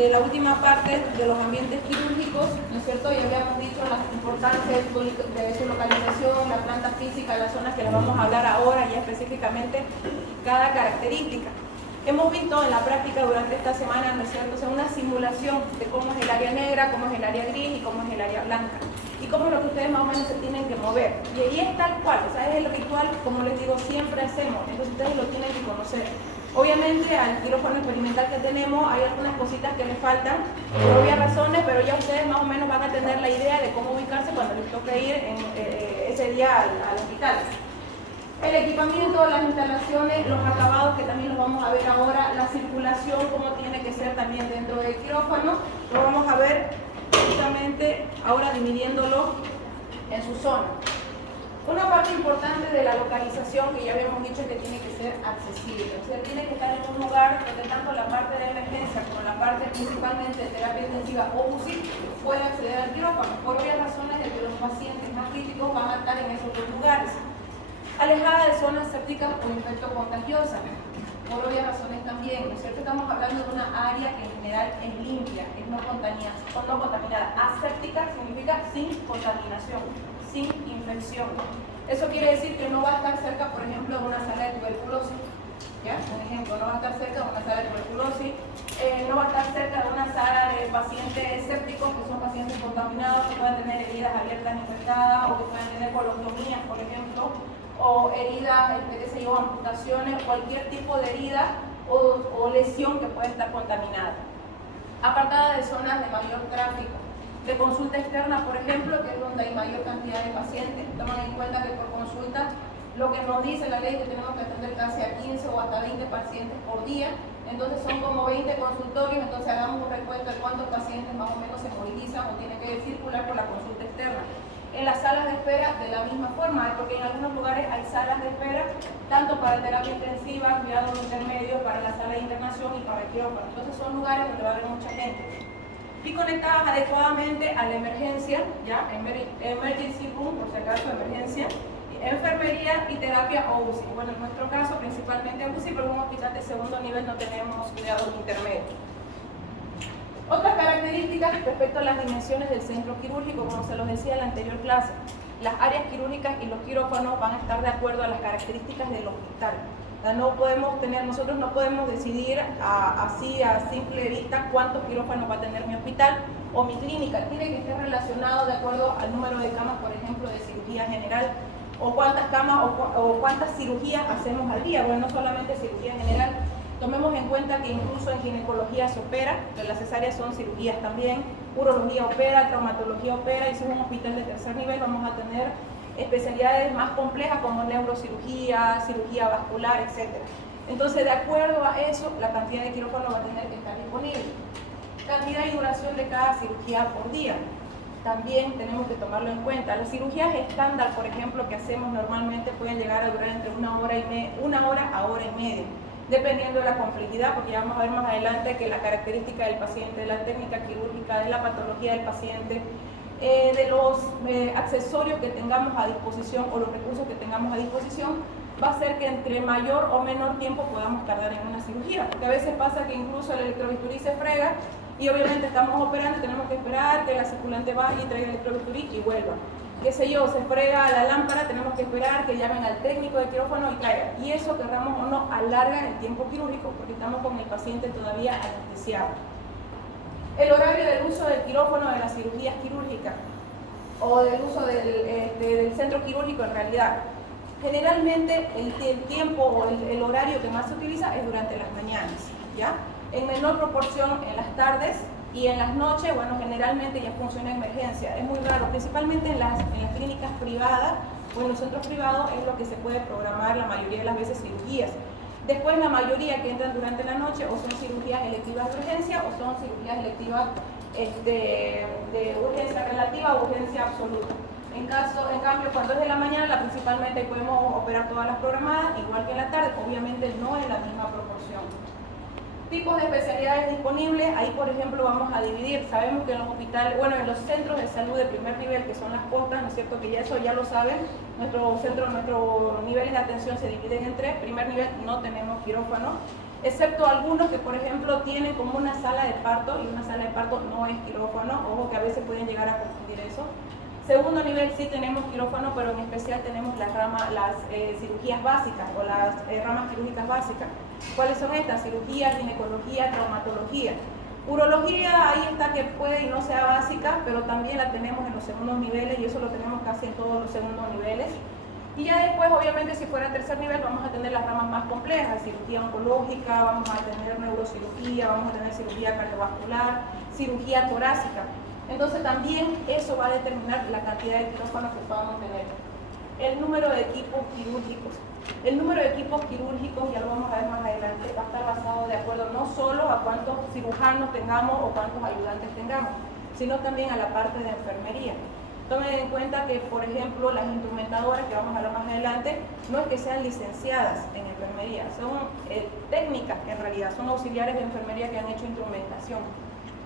de la última parte de los ambientes quirúrgicos, ¿no es cierto? Ya habíamos dicho la importancia de su localización, la planta física, las zonas que les vamos a hablar ahora, ya específicamente cada característica. Hemos visto en la práctica durante esta semana, ¿no es cierto?, o sea, una simulación de cómo es el área negra, cómo es el área gris y cómo es el área blanca. Y cómo es lo que ustedes más o menos se tienen que mover. Y ahí es tal cual, o sea, es el ritual, como les digo, siempre hacemos. Entonces ustedes lo tienen que conocer. Obviamente al quirófano experimental que tenemos hay algunas cositas que les faltan, por obvias razones, pero ya ustedes más o menos van a tener la idea de cómo ubicarse cuando les toque ir ese día al hospital. El equipamiento, las instalaciones, los acabados que también los vamos a ver ahora, la circulación, cómo tiene que ser también dentro del quirófano, lo vamos a ver justamente ahora dividiéndolo en su zona. Una parte importante de la localización que ya habíamos dicho es que tiene que ser accesible, o sea, tiene que estar en un lugar donde tanto la parte de emergencia como la parte principalmente de terapia intensiva o UCI pueda acceder al quirófano, por obvias razones de que los pacientes más críticos van a estar en esos dos lugares. Alejada de zonas sépticas o infectocontagiosas, por obvias razones también, ¿no es cierto? Estamos hablando de una área que en general es limpia, es no contaminada. Aséptica significa sin contaminación, sin infección. Eso quiere decir que no va a estar cerca, por ejemplo, de una sala de tuberculosis. ¿Ya? Un ejemplo, no va a estar cerca de una sala de tuberculosis, no va a estar cerca de una sala de pacientes sépticos, que son pacientes contaminados, que pueden tener heridas abiertas infectadas o que pueden tener colostomías, por ejemplo, o heridas, qué sé yo, amputaciones, cualquier tipo de herida o lesión que puede estar contaminada. Apartada de zonas de mayor tráfico. De consulta externa, por ejemplo, que es donde hay mayor cantidad de pacientes. Tomen en cuenta que por consulta, lo que nos dice la ley es que tenemos que atender casi a 15 o hasta 20 pacientes por día. Entonces son como 20 consultorios, entonces hagamos un recuento de cuántos pacientes más o menos se movilizan o tienen que circular por la consulta externa. En las salas de espera de la misma forma, porque en algunos lugares hay salas de espera tanto para terapia intensiva, cuidados intermedios, para la sala de internación y para el quirófano. Entonces son lugares donde va a haber mucha gente. Y conectadas adecuadamente a la emergencia, ya, emergency room, por si acaso, emergencia, enfermería y terapia o UCI. Bueno, en nuestro caso principalmente UCI, pero en un hospital de segundo nivel no tenemos cuidados intermedios. Otras características respecto a las dimensiones del centro quirúrgico, como se los decía en la anterior clase. Las áreas quirúrgicas y los quirófanos van a estar de acuerdo a las características del hospital. Nosotros no podemos decidir así a simple vista cuántos quirófanos va a tener mi hospital o mi clínica. Tiene que estar relacionado de acuerdo al número de camas, por ejemplo, de cirugía general, o cuántas camas o cuántas cirugías hacemos al día. Bueno, no solamente cirugía general. Tomemos en cuenta que incluso en ginecología se opera, que las cesáreas son cirugías también, urología opera, traumatología opera, y si es un hospital de tercer nivel vamos a tener especialidades más complejas como neurocirugía, cirugía vascular, etc. Entonces, de acuerdo a eso, la cantidad de quirófano va a tener que estar disponible. Cantidad y duración de cada cirugía por día. También tenemos que tomarlo en cuenta. Las cirugías estándar, por ejemplo, que hacemos normalmente pueden llegar a durar entre una hora a hora y media, dependiendo de la complejidad, porque ya vamos a ver más adelante que la característica del paciente, de la técnica quirúrgica, de la patología del paciente, de los accesorios que tengamos a disposición o los recursos que tengamos a disposición, va a ser que entre mayor o menor tiempo podamos tardar en una cirugía, porque a veces pasa que incluso el electrobisturí se frega y obviamente estamos operando y tenemos que esperar que la circulante baje y traiga el electrobisturí y vuelva. Qué sé yo, se frega la lámpara, tenemos que esperar que llamen al técnico de quirófano y traiga. Y eso, querramos o no, alarga el tiempo quirúrgico porque estamos con el paciente todavía anestesiado. El horario del uso del quirófano de las cirugías quirúrgicas o del uso del centro quirúrgico en realidad. Generalmente el tiempo o el horario que más se utiliza es durante las mañanas, ¿ya? En menor proporción en las tardes y en las noches, bueno, generalmente ya funciona emergencia. Es muy raro, principalmente en las clínicas privadas o en los centros privados es lo que se puede programar la mayoría de las veces cirugías. Después la mayoría que entran durante la noche o son cirugías electivas de urgencia o son cirugías electivas de urgencia relativa o urgencia absoluta. En cambio, cuando es de la mañana, principalmente podemos operar todas las programadas, igual que en la tarde, obviamente no en la misma proporción. Tipos de especialidades disponibles, ahí por ejemplo vamos a dividir, sabemos que en los hospitales, bueno, en los centros de salud de primer nivel, que son las postas, ¿no es cierto? Que ya eso ya lo saben, nuestros niveles de atención se dividen en tres. Primer nivel no tenemos quirófano, excepto algunos que, por ejemplo, tienen como una sala de parto, y una sala de parto no es quirófano, ojo que a veces pueden llegar a confundir eso. Segundo nivel sí tenemos quirófano, pero en especial tenemos las cirugías básicas o las ramas quirúrgicas básicas. ¿Cuáles son estas? Cirugía, ginecología, traumatología. Urología, ahí está que puede y no sea básica, pero también la tenemos en los segundos niveles y eso lo tenemos casi en todos los segundos niveles. Y ya después, obviamente, si fuera tercer nivel, vamos a tener las ramas más complejas, cirugía oncológica, vamos a tener neurocirugía, vamos a tener cirugía cardiovascular, cirugía torácica. Entonces también eso va a determinar la cantidad de quirófanos que podamos tener. El número de equipos quirúrgicos. El número de equipos quirúrgicos, ya lo vamos a ver más adelante, va a estar basado de acuerdo no solo a cuántos cirujanos tengamos o cuántos ayudantes tengamos, sino también a la parte de enfermería. Tomen en cuenta que, por ejemplo, las instrumentadoras, que vamos a hablar más adelante, no es que sean licenciadas en enfermería, son técnicas que en realidad son auxiliares de enfermería que han hecho instrumentación.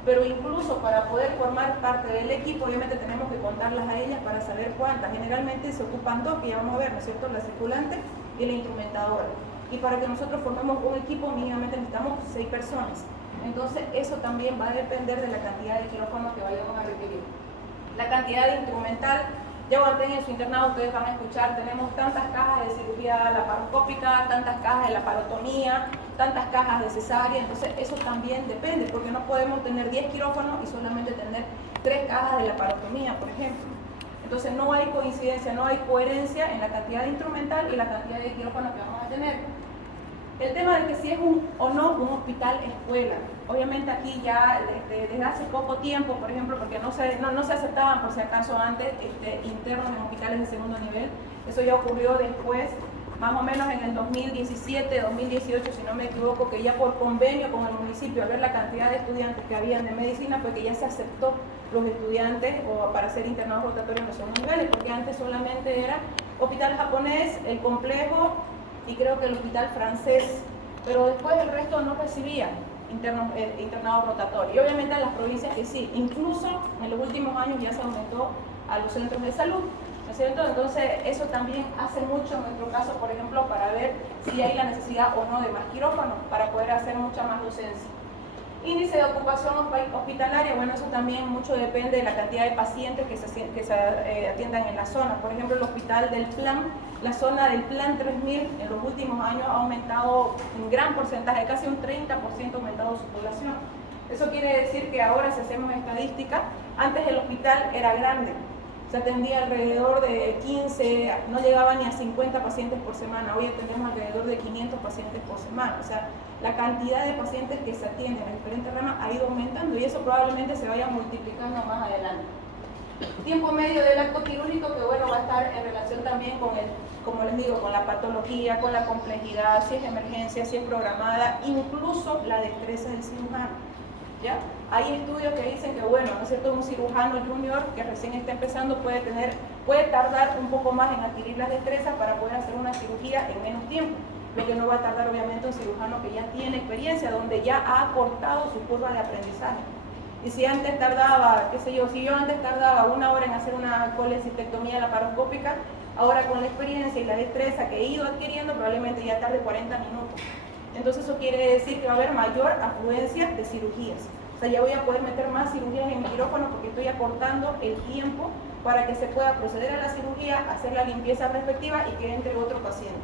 Pero incluso para poder formar parte del equipo, obviamente tenemos que contarlas a ellas para saber cuántas. Generalmente se ocupan dos, que ya vamos a ver, ¿no es cierto?, la circulante y la instrumentadora. Y para que nosotros formemos un equipo, mínimamente necesitamos 6 personas. Entonces, eso también va a depender de la cantidad de quirófanos que vayamos a requerir. La cantidad de instrumental, ya cuando estén en su internado ustedes van a escuchar, tenemos tantas cajas de cirugía laparoscópica, tantas cajas de laparotomía, tantas cajas de cesárea, entonces eso también depende, porque no podemos tener 10 quirófanos y solamente tener 3 cajas de laparotomía, por ejemplo. Entonces no hay coincidencia, no hay coherencia en la cantidad de instrumental y la cantidad de quirófanos que vamos a tener. El tema de que si es o no un hospital escuela. Obviamente aquí ya desde hace poco tiempo, por ejemplo, porque no se aceptaban por si acaso antes internos en hospitales de segundo nivel. Eso ya ocurrió después, más o menos en el 2017, 2018, si no me equivoco, que ya por convenio con el municipio, al ver la cantidad de estudiantes que habían de medicina, fue que ya se aceptó los estudiantes para ser internados rotatorios en los segundos niveles, porque antes solamente era hospital japonés, el complejo y creo que el hospital francés, pero después el resto no recibía internados rotatorios. Y obviamente en las provincias que sí, incluso en los últimos años ya se aumentó a los centros de salud, ¿no es cierto? Entonces eso también hace mucho en nuestro caso, por ejemplo, para ver si hay la necesidad o no de más quirófanos, para poder hacer mucha más docencia. Índice de ocupación hospitalaria, bueno, eso también mucho depende de la cantidad de pacientes que se atiendan en la zona. Por ejemplo, el hospital del Plan, la zona del Plan 3000 en los últimos años ha aumentado un gran porcentaje, casi un 30% ha aumentado su población. Eso quiere decir que ahora, si hacemos estadística, antes el hospital era grande, se atendía alrededor de 15, no llegaba ni a 50 pacientes por semana, hoy atendemos alrededor de 500 pacientes por semana, o sea, la cantidad de pacientes que se atienden en diferentes ramas ha ido aumentando y eso probablemente se vaya multiplicando más adelante. Tiempo medio del acto quirúrgico, que bueno, va a estar en relación también con como les digo, con la patología, con la complejidad, si es emergencia, si es programada, incluso la destreza del cirujano. ¿Ya? Hay estudios que dicen que, bueno, ¿no es cierto?, un cirujano junior que recién está empezando puede tardar un poco más en adquirir las destrezas para poder hacer una cirugía en menos tiempo, lo que no va a tardar obviamente un cirujano que ya tiene experiencia, donde ya ha acortado su curva de aprendizaje. Y si antes tardaba, qué sé yo, si yo antes tardaba 1 hora en hacer una colecistectomía laparoscópica, ahora con la experiencia y la destreza que he ido adquiriendo, probablemente ya tarde 40 minutos. Entonces eso quiere decir que va a haber mayor afluencia de cirugías. O sea, ya voy a poder meter más cirugías en mi quirófano porque estoy acortando el tiempo para que se pueda proceder a la cirugía, hacer la limpieza respectiva y que entre otro paciente.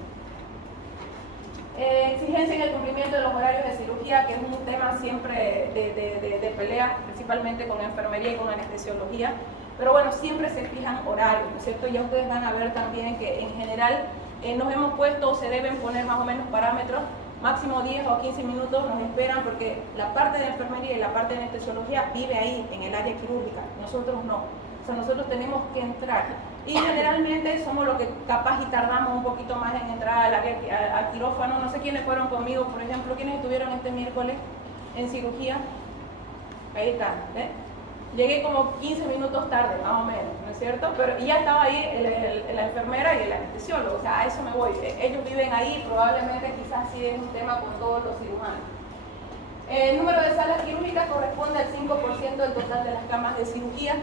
Exigencia en el cumplimiento de los horarios de cirugía, que es un tema siempre de pelea, principalmente con enfermería y con anestesiología. Pero bueno, siempre se fijan horarios, ¿no es cierto? Ya ustedes van a ver también que en general nos hemos puesto, se deben poner más o menos parámetros, máximo 10 o 15 minutos nos esperan porque la parte de enfermería y la parte de anestesiología vive ahí, en el área quirúrgica, nosotros no. O sea, nosotros tenemos que entrar. Y generalmente somos los que capaz y tardamos un poquito más en entrar al área, al quirófano. No sé quiénes fueron conmigo, por ejemplo, quiénes estuvieron este miércoles en cirugía. Ahí está, ¿eh? Llegué como 15 minutos tarde, más o menos, ¿no es cierto? Pero ya estaba ahí la enfermera y el anestesiólogo, o sea, a eso me voy. Ellos viven ahí, probablemente quizás sí es un tema con todos los cirujanos. El número de salas quirúrgicas corresponde al 5% del total de las camas de cirugía.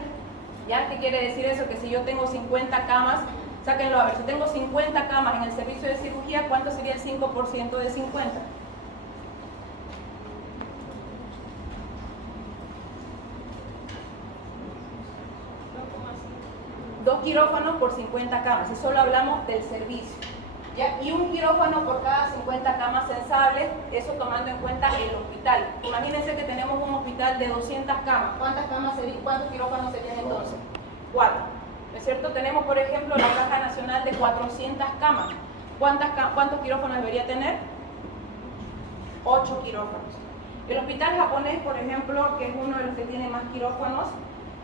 ¿Ya? ¿Qué quiere decir eso? Que si yo tengo 50 camas, sáquenlo a ver, si tengo 50 camas en el servicio de cirugía, ¿cuánto sería el 5% de 50? quirófanos por 50 camas, y solo hablamos del servicio. ¿Ya? Y un quirófano por cada 50 camas sensibles, eso tomando en cuenta el hospital. Imagínense que tenemos un hospital de 200 camas. ¿Cuántos quirófanos serían entonces? 4. ¿No es cierto? Tenemos, por ejemplo, la Caja Nacional de 400 camas. ¿Cuántos quirófanos debería tener? 8 quirófanos. El hospital japonés, por ejemplo, que es uno de los que tiene más quirófanos,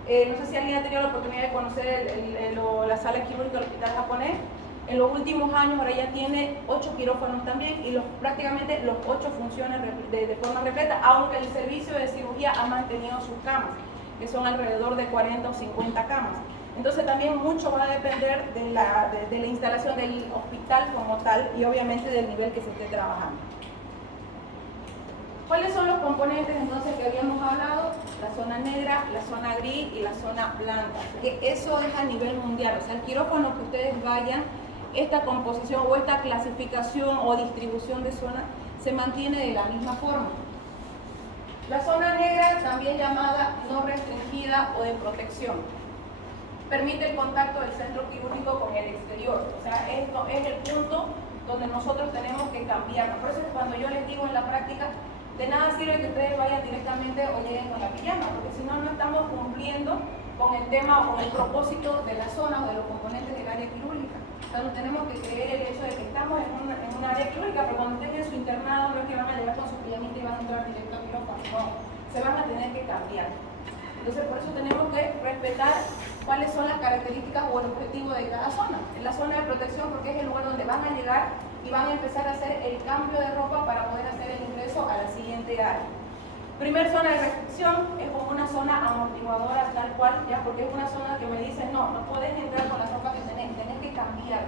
no sé si alguien ha tenido la oportunidad de conocer la sala quirúrgica del hospital japonés. En los últimos años ahora ya tiene 8 quirófanos también, y prácticamente los 8 funcionan de forma repleta, aunque el servicio de cirugía ha mantenido sus camas, que son alrededor de 40 o 50 camas. Entonces también mucho va a depender de la instalación del hospital como tal, y obviamente del nivel que se esté trabajando. ¿Cuáles son los componentes entonces que habíamos hablado? La zona negra, la zona gris y la zona blanca. Que eso es a nivel mundial. O sea, el quirófano que ustedes vayan, esta composición o esta clasificación o distribución de zona se mantiene de la misma forma. La zona negra, también llamada no restringida o de protección, permite el contacto del centro quirúrgico con el exterior. O sea, esto es el punto donde nosotros tenemos que cambiarlo. Por eso es cuando yo les digo en la práctica, de nada sirve que ustedes vayan directamente o lleguen con la pijama, porque si no, no estamos cumpliendo con el tema o con el propósito de la zona o de los componentes del área quirúrgica. Entonces tenemos que creer el hecho de que estamos en un área quirúrgica, pero cuando estén en su internado no es que van a llegar con su pijamita y van a entrar directo a quirófano, no, se van a tener que cambiar. Entonces por eso tenemos que respetar cuáles son las características o el objetivo de cada zona. En la zona de protección, porque es el lugar donde van a llegar y van a empezar a hacer el cambio de ropa para poder hacer el ingreso a la siguiente área. Primer zona de restricción es como una zona amortiguadora tal cual, ya, porque es una zona que me dice no puedes entrar con la ropa que tenés que cambiar.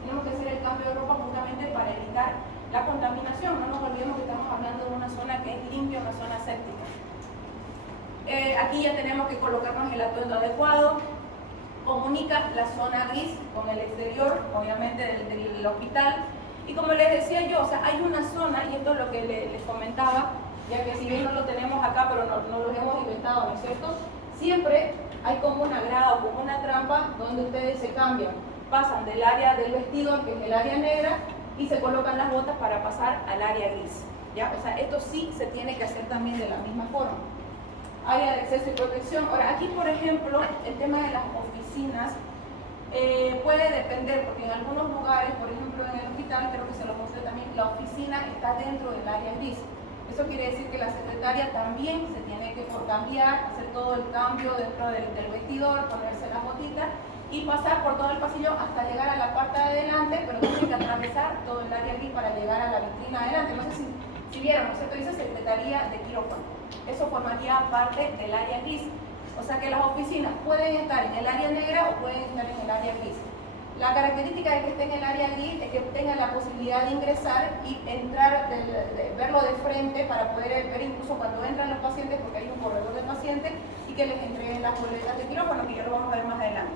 Tenemos que hacer el cambio de ropa justamente para evitar la contaminación. No nos olvidemos que estamos hablando de una zona que es limpia, una zona séptica. Aquí ya tenemos que colocarnos el atuendo adecuado. Comunica la zona gris con el exterior, obviamente del hospital. Y como les decía yo, o sea, hay una zona, y esto es lo que les comentaba, ya que si bien no lo tenemos acá, pero no lo hemos inventado, ¿no es cierto? Siempre hay como una grada o como una trampa donde ustedes se cambian. Pasan del área del vestidor, que es el área negra, y se colocan las botas para pasar al área gris, ¿ya? O sea, esto sí se tiene que hacer también de la misma forma. Área de acceso y protección. Ahora, aquí, por ejemplo, el tema de las oficinas puede depender, porque en algunos lugares, por ejemplo en el hospital, creo que se lo mostré también, la oficina está dentro del área gris. Eso quiere decir que la secretaria también se tiene que cambiar, hacer todo el cambio dentro del vestidor, ponerse las botitas y pasar por todo el pasillo hasta llegar a la parte de adelante, pero tiene que atravesar todo el área gris para llegar a la vitrina adelante. No sé si vieron, ¿no es cierto? Dice Secretaría de Quirófano. Eso formaría parte del área gris. O sea que las oficinas pueden estar en el área negra o pueden estar en el área gris. La característica de que esté en el área gris es que tengan la posibilidad de ingresar y entrar, verlo de frente para poder ver incluso cuando entran los pacientes, porque hay un corredor de pacientes, y que les entreguen las boletas de quirófano, que ya lo vamos a ver más adelante.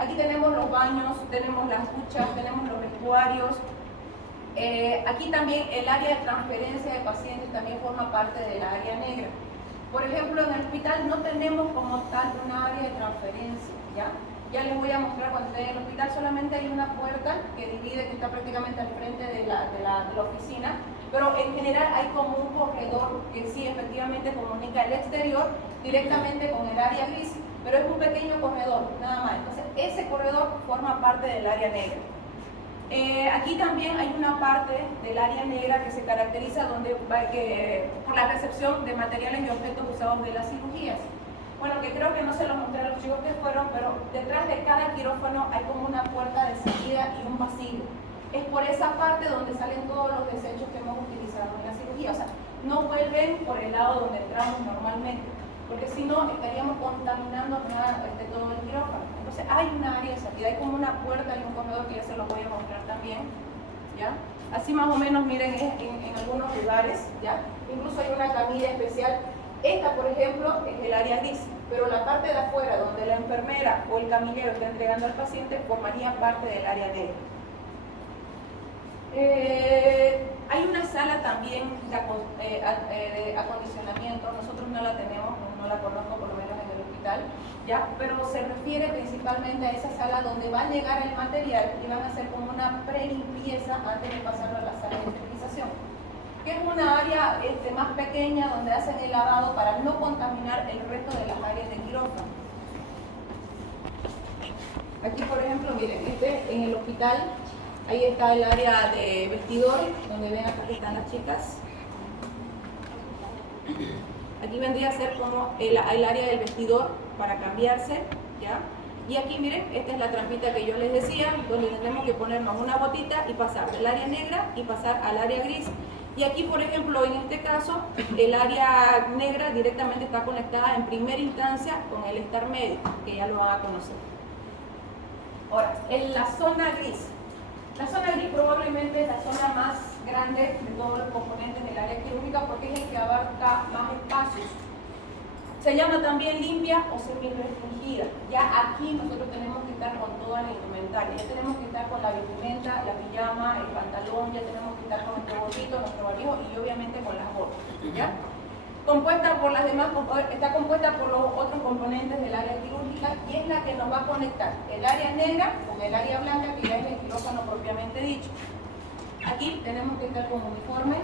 Aquí tenemos los baños, tenemos las duchas, tenemos los vestuarios. Aquí también el área de transferencia de pacientes también forma parte del área negra. Por ejemplo, en el hospital no tenemos como tal una área de transferencia, ¿ya? Ya les voy a mostrar cuando estén en el hospital, solamente hay una puerta que divide, que está prácticamente al frente de la oficina, pero en general hay como un corredor que sí efectivamente comunica el exterior directamente con el área gris, pero es un pequeño corredor, nada más. Entonces, ese corredor forma parte del área negra. Aquí también hay una parte del área negra que se caracteriza por la recepción de materiales y objetos usados de las cirugías. Bueno, que creo que no se lo mostré a los chicos que fueron, pero detrás de cada quirófano hay como una puerta de salida y un pasillo. Es por esa parte donde salen todos los desechos que hemos utilizado en la cirugía. O sea, no vuelven por el lado donde entramos normalmente, porque si no estaríamos contaminando todo el quirófano. Entonces hay una área de salida, hay como una puerta y un corredor que ya se los voy a mostrar también, ¿ya? Así más o menos, miren, en algunos lugares, ¿ya? Incluso hay una camilla especial. Esta, por ejemplo, es el área gris, pero la parte de afuera, donde la enfermera o el camillero está entregando al paciente, formaría parte del área negra. Hay una sala también de acondicionamiento, nosotros no la tenemos, no la conozco por lo menos en el hospital, ¿ya? Pero se refiere principalmente a esa sala donde va a llegar el material y van a hacer como una pre-limpieza antes de pasarlo a la sala de esterilización, que es una área más pequeña donde hacen el lavado para no contaminar el resto de las áreas de quirófano. Aquí, por ejemplo, miren, en el hospital, ahí está el área de vestidor, donde ven acá que están las chicas. Aquí vendría a ser como el área del vestidor para cambiarse, ¿ya? Y aquí, miren, esta es la trampita que yo les decía, donde tenemos que ponernos una botita y pasar del área negra y pasar al área gris. Y aquí, por ejemplo, en este caso, el área negra directamente está conectada en primera instancia con el estar medio, que ya lo van a conocer. Ahora, en la zona gris. La zona gris probablemente es la zona más grande de todos los componentes del área quirúrgica porque es el que abarca más espacios. Se llama también limpia o semi-restringida. Ya aquí nosotros tenemos que estar con toda la indumentaria. Ya tenemos que estar con la vestimenta, la pijama, el pantalón, ya tenemos que estar con nuestro gorrito, nuestro barbijo y obviamente con las botas, ¿ya? Compuesta por las demás, está compuesta por los otros componentes del área quirúrgica y es la que nos va a conectar el área negra con el área blanca, que ya es el quirófano propiamente dicho. Aquí tenemos que estar con uniforme,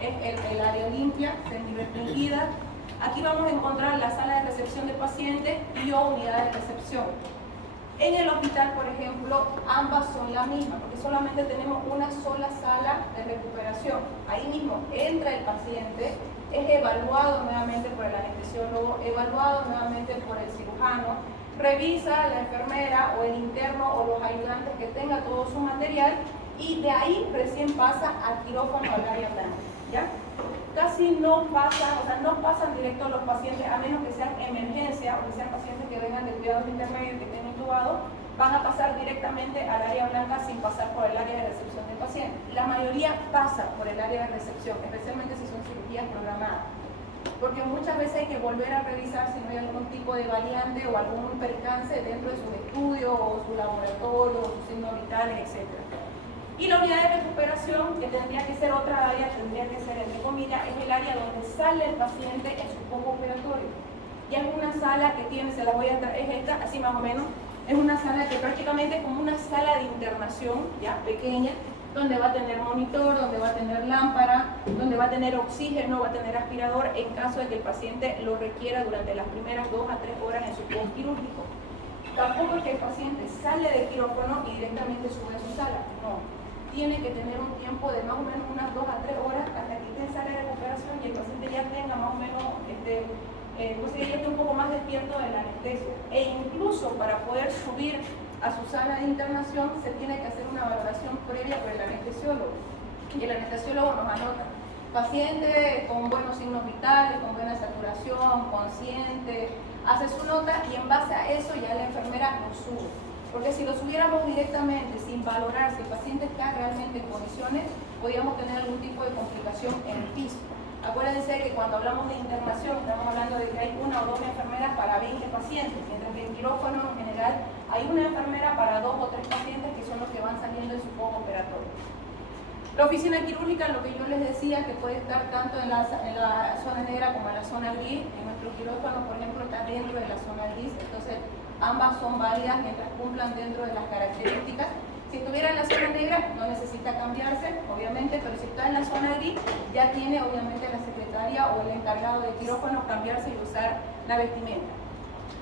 es el área limpia, semi-restringida. Aquí vamos a encontrar la sala de recepción de pacientes y o unidad de recepción. En el hospital, por ejemplo, ambas son la misma, porque solamente tenemos una sola sala de recuperación. Ahí mismo entra el paciente, es evaluado nuevamente por el anestesiólogo, evaluado nuevamente por el cirujano, revisa la enfermera o el interno o los ayudantes que tenga todo su material y de ahí recién pasa al quirófano al área blanca, ¿ya? Casi no pasan, o sea, no pasan directo los pacientes, a menos que sean emergencia o que sean pacientes que vengan de cuidados intermedios y que estén intubados, van a pasar directamente al área blanca sin pasar por el área de recepción del paciente. La mayoría pasa por el área de recepción, especialmente si son cirugías programadas, porque muchas veces hay que volver a revisar si no hay algún tipo de variante o algún percance dentro de sus estudios o su laboratorio o sus signos vitales, etc. Y la unidad de recuperación, que tendría que ser otra área, tendría que ser, entre comillas, es el área donde sale el paciente en su postoperatorio. Y es una sala que tiene, se la voy a traer, es esta, así más o menos, es una sala que prácticamente es como una sala de internación, ya, pequeña, donde va a tener monitor, donde va a tener lámpara, donde va a tener oxígeno, va a tener aspirador, en caso de que el paciente lo requiera durante las primeras 2 a 3 horas en su postquirúrgico. Tampoco es que el paciente sale del quirófano y directamente sube a su sala, no. Tiene que tener un tiempo de más o menos unas 2 a 3 horas hasta que esté en sala de recuperación y el paciente ya tenga más o menos, pues ya esté un poco más despierto de la anestesia. E incluso para poder subir a su sala de internación se tiene que hacer una valoración previa por el anestesiólogo. Y el anestesiólogo nos anota paciente con buenos signos vitales, con buena saturación, consciente, hace su nota y en base a eso ya la enfermera nos sube. Porque si lo subiéramos directamente sin valorar si el paciente está realmente en condiciones, podríamos tener algún tipo de complicación en el piso. Acuérdense que cuando hablamos de internación estamos hablando de que hay 1 o 2 enfermeras para 20 pacientes, mientras que en quirófano en general hay una enfermera para 2 o 3 pacientes que son los que van saliendo de su postoperatorio. La oficina quirúrgica, lo que yo les decía, que puede estar tanto en la zona negra como en la zona gris. En nuestro quirófano, por ejemplo, está dentro de la zona gris, entonces ambas son válidas mientras cumplan dentro de las características. Si estuviera en la zona negra no necesita cambiarse, obviamente, pero si está en la zona gris ya tiene obviamente la secretaria o el encargado de quirófano cambiarse y usar la vestimenta.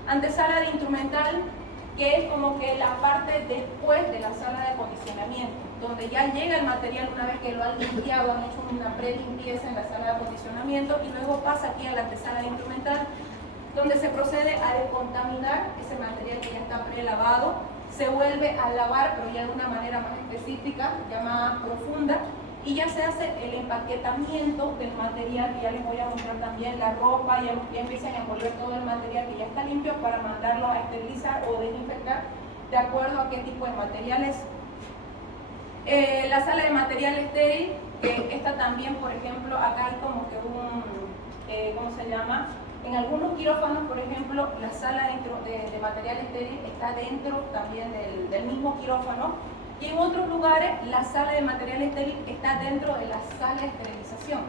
Antesala de instrumental, que es como que la parte después de la sala de acondicionamiento, donde ya llega el material una vez que lo han limpiado, han hecho una pre-limpieza en la sala de acondicionamiento y luego pasa aquí a la antesala de instrumental, donde se procede a descontaminar ese material que ya está prelavado, se vuelve a lavar, pero ya de una manera más específica, ya más profunda, y ya se hace el empaquetamiento del material, que ya les voy a mostrar también la ropa, ya empiezan a envolver todo el material que ya está limpio para mandarlo a esterilizar o desinfectar de acuerdo a qué tipo de material es. La sala de material estéril, que esta también, por ejemplo, acá hay como que ¿cómo se llama? En algunos quirófanos, por ejemplo, la sala de material estéril está dentro también del mismo quirófano, y en otros lugares la sala de material estéril está dentro de la sala de esterilización.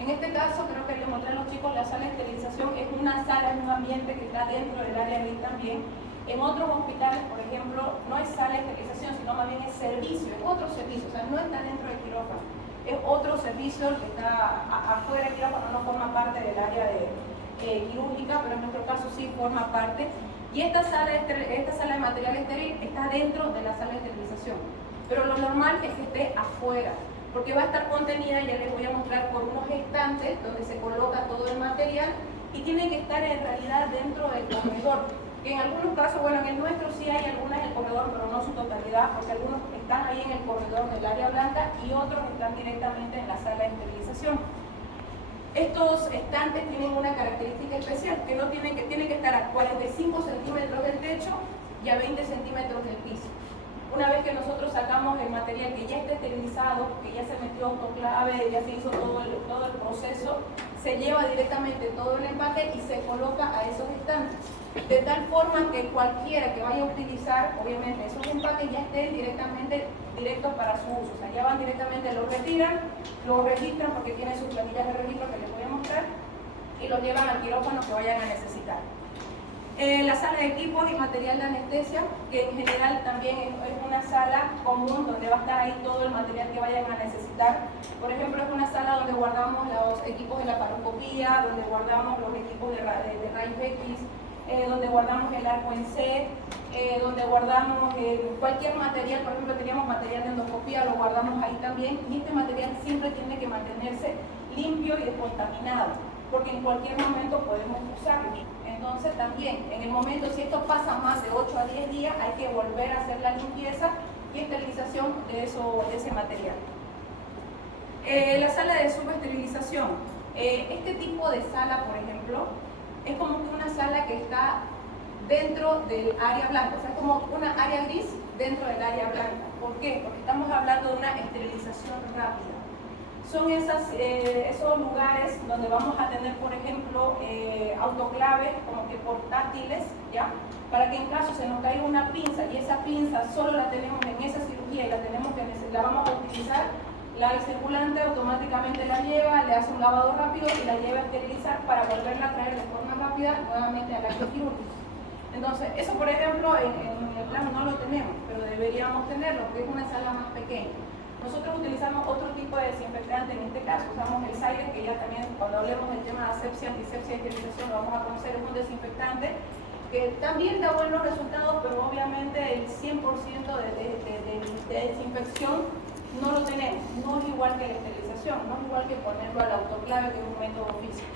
En este caso, creo que les mostré a los chicos, la sala de esterilización es una sala, es un ambiente que está dentro del área gris también. En otros hospitales, por ejemplo, no es sala de esterilización, sino más bien es servicio, es otro servicio, o sea, no está dentro del quirófano, es otro servicio que está afuera del quirófano, no forma parte del área quirúrgica, pero en nuestro caso sí forma parte. Y esta sala de material estéril está dentro de la sala de esterilización, pero lo normal es que esté afuera, porque va a estar contenida, ya les voy a mostrar, por unos estantes donde se coloca todo el material y tiene que estar en realidad dentro del corredor. Que en algunos casos, bueno, en el nuestro sí hay algunas en el corredor, pero no su totalidad, porque algunos están ahí en el corredor del área blanca y otros están directamente en la sala de esterilización. Estos estantes tienen una característica especial, que tienen que estar a 45 centímetros del techo y a 20 centímetros del piso. Una vez que nosotros sacamos el material que ya está esterilizado, que ya se metió autoclave, ya se hizo todo el proceso, se lleva directamente todo el empaque y se coloca a esos estantes. De tal forma que cualquiera que vaya a utilizar, obviamente, esos empaques ya estén directos para su uso. O sea, ya van directamente, los retiran, los registran porque tienen sus planillas de registro que les voy a mostrar y los llevan al quirófano que vayan a necesitar. La sala de equipos y material de anestesia, que en general también es una sala común donde va a estar ahí todo el material que vayan a necesitar. Por ejemplo, es una sala donde guardamos los equipos de la laparoscopía, donde guardamos los equipos de rayos X, donde guardamos el arco en C, donde guardamos cualquier material. Por ejemplo, teníamos material de endoscopía, lo guardamos ahí también, y este material siempre tiene que mantenerse limpio y descontaminado, porque en cualquier momento podemos usarlo. Entonces también, en el momento, si esto pasa más de 8 a 10 días, hay que volver a hacer la limpieza y esterilización de ese material. La sala de subesterilización. Este tipo de sala, por ejemplo, es como que una sala que está dentro del área blanca, o sea, es como una área gris dentro del área blanca. ¿Por qué? Porque estamos hablando de una esterilización rápida. Son esos lugares donde vamos a tener, por ejemplo, autoclaves como que portátiles, ¿ya? Para que en caso se nos caiga una pinza y esa pinza solo la tenemos en esa cirugía y la vamos a utilizar, el circulante automáticamente la lleva, le hace un lavado rápido y la lleva a esterilizar para volverla a traer de forma rápida nuevamente al acto quirúrgico. Entonces, eso por ejemplo en el plano no lo tenemos, pero deberíamos tenerlo porque es una sala más pequeña. Nosotros utilizamos otro tipo de desinfectante, en este caso usamos el Silex, que ya también cuando hablemos del tema de asepsia, antisepsia y esterilización lo vamos a conocer. Es un desinfectante que también da buenos resultados, pero obviamente el 100% de desinfección no lo tenemos. No es igual que la esterilización, no es igual que ponerlo al autoclave, que es un método físico.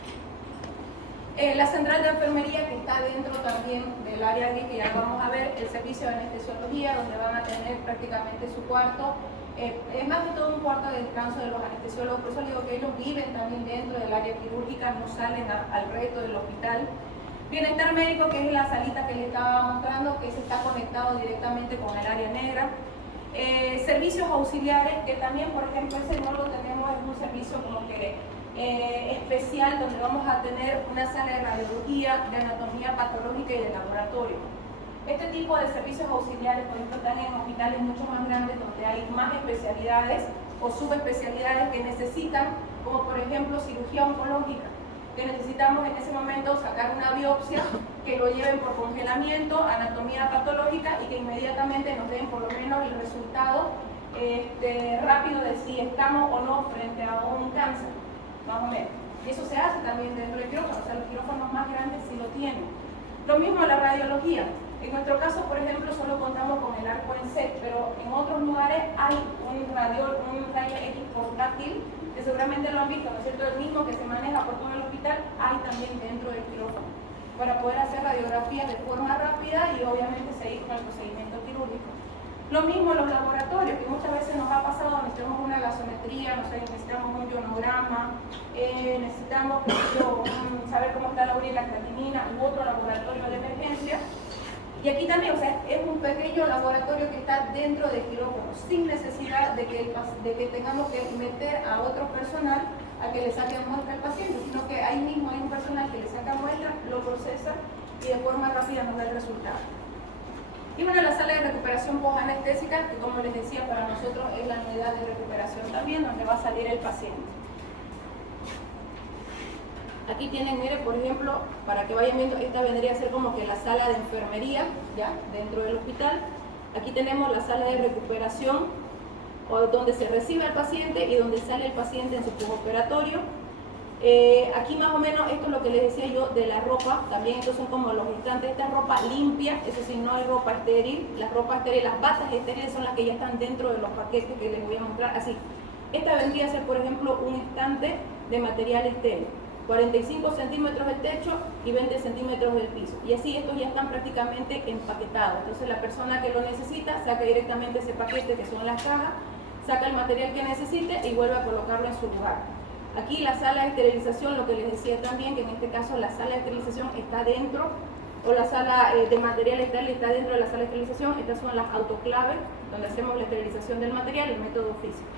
La central de enfermería, que está dentro también del área aquí, que ya vamos a ver, el servicio de anestesiología, donde van a tener prácticamente su cuarto. Es más que todo un cuarto de descanso de los anestesiólogos, por eso digo que ellos viven también dentro del área quirúrgica, no salen al resto del hospital. Bienestar médico, que es la salita que les estaba mostrando, que se está conectado directamente con el área negra. Servicios auxiliares, que también, por ejemplo, ese no lo tenemos, es un servicio como que especial, donde vamos a tener una sala de radiología, de anatomía patológica y de laboratorio. Este tipo de servicios auxiliares, por ejemplo, están en hospitales mucho más grandes donde hay más especialidades o subespecialidades que necesitan, como por ejemplo cirugía oncológica, que necesitamos en ese momento sacar una biopsia, que lo lleven por congelamiento, anatomía patológica y que inmediatamente nos den por lo menos el resultado rápido de si estamos o no frente a un cáncer, más o menos. Y eso se hace también dentro del quirófano, o sea, los quirófanos más grandes sí lo tienen. Lo mismo la radiología. En nuestro caso, por ejemplo, solo contamos con el arco en C, pero en otros lugares hay un rayo X portátil, que seguramente lo han visto, ¿no es cierto? El mismo que se maneja por todo el hospital, hay también dentro del quirófano, para poder hacer radiografías de forma rápida y obviamente seguir con el procedimiento quirúrgico. Lo mismo los laboratorios, que muchas veces nos ha pasado, necesitamos una gasometría, no sé, necesitamos un ionograma, necesitamos saber cómo está la orina y la creatinina u otro laboratorio de emergencia. Y aquí también, o sea, es un pequeño laboratorio que está dentro del quirófano, sin necesidad de que tengamos que meter a otro personal a que le saque muestra al paciente, sino que ahí mismo hay un personal que le saca muestra, lo procesa y de forma rápida nos da el resultado. Y bueno, la sala de recuperación post-anestésica, que como les decía, para nosotros es la unidad de recuperación también, donde va a salir el paciente. Aquí tienen, mire, por ejemplo, para que vayan viendo, esta vendría a ser como que la sala de enfermería, ya, dentro del hospital. Aquí tenemos la sala de recuperación, o donde se recibe al paciente y donde sale el paciente en su postoperatorio. Aquí más o menos, esto es lo que les decía yo de la ropa, también estos son como los estantes, esta es ropa limpia, eso sí, no hay ropa estéril, las ropas estériles, las batas estériles son las que ya están dentro de los paquetes que les voy a mostrar, así. Esta vendría a ser, por ejemplo, un estante de material estéril, 45 centímetros del techo y 20 centímetros del piso, y así estos ya están prácticamente empaquetados, entonces la persona que lo necesita saca directamente ese paquete que son las cajas, saca el material que necesite y vuelve a colocarlo en su lugar. Aquí la sala de esterilización, lo que les decía también, que en este caso la sala de esterilización está dentro, o la sala de material estéril está dentro de la sala de esterilización. Estas son las autoclaves, donde hacemos la esterilización del material, el método físico.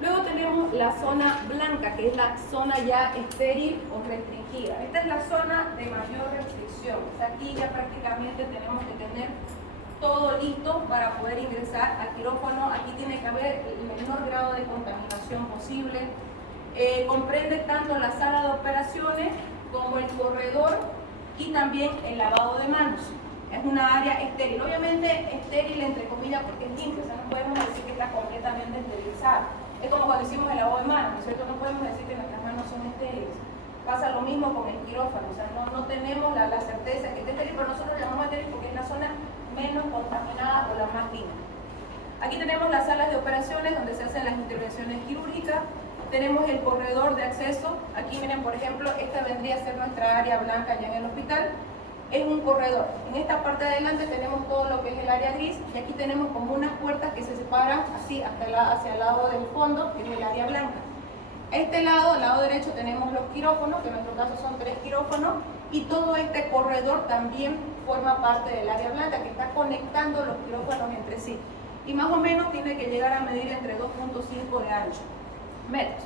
Luego tenemos la zona blanca, que es la zona ya estéril o restringida. Esta es la zona de mayor restricción. O sea, aquí ya prácticamente tenemos que tener todo listo para poder ingresar al quirófano. Aquí tiene que haber el menor grado de contaminación posible. Comprende tanto la sala de operaciones como el corredor y también el lavado de manos. Es una área estéril, obviamente estéril entre comillas porque es limpia, o sea, no podemos decir que está completamente esterilizada. Es como cuando hicimos el lavado de manos, ¿no es cierto? No podemos decir que nuestras manos son estériles. Pasa lo mismo con el quirófano, o sea, no tenemos la certeza que esté estéril, pero nosotros le llamamos estéril porque es la zona menos contaminada o la más limpia. Aquí tenemos las salas de operaciones donde se hacen las intervenciones quirúrgicas. Tenemos el corredor de acceso. Aquí miren, por ejemplo, esta vendría a ser nuestra área blanca ya en el hospital. Es un corredor. En esta parte de adelante tenemos todo lo que es el área gris y aquí tenemos como unas puertas que se separan así hacia el lado del fondo, que es el área blanca. A este lado, al lado derecho, tenemos los quirófanos, que en nuestro caso son 3 quirófanos, y todo este corredor también forma parte del área blanca, que está conectando los quirófanos entre sí. Y más o menos tiene que llegar a medir entre 2.5 de ancho metros.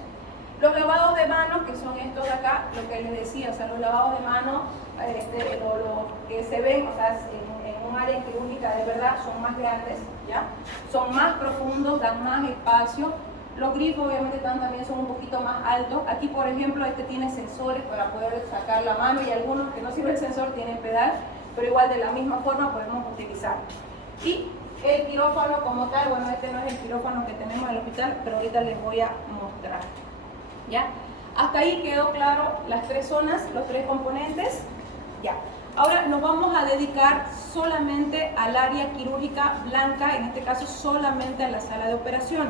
Los lavados de manos, que son estos de acá, lo que les decía, o sea, los lavados de manos, lo que se ven, o sea, en un área quirúrgica de verdad, son más grandes, ¿ya? Son más profundos, dan más espacio. Los grifos obviamente también son un poquito más altos. Aquí, por ejemplo, este tiene sensores para poder sacar la mano y algunos que no sirve el sensor tienen pedal, pero igual de la misma forma podemos utilizarlo. Y el quirófano como tal, bueno, este no es el quirófano que tenemos en el hospital, pero ahorita les voy a mostrar. ¿Ya? Hasta ahí quedó claro las 3 zonas, los 3 componentes. Ya. Ahora nos vamos a dedicar solamente al área quirúrgica blanca, en este caso solamente a la sala de operación,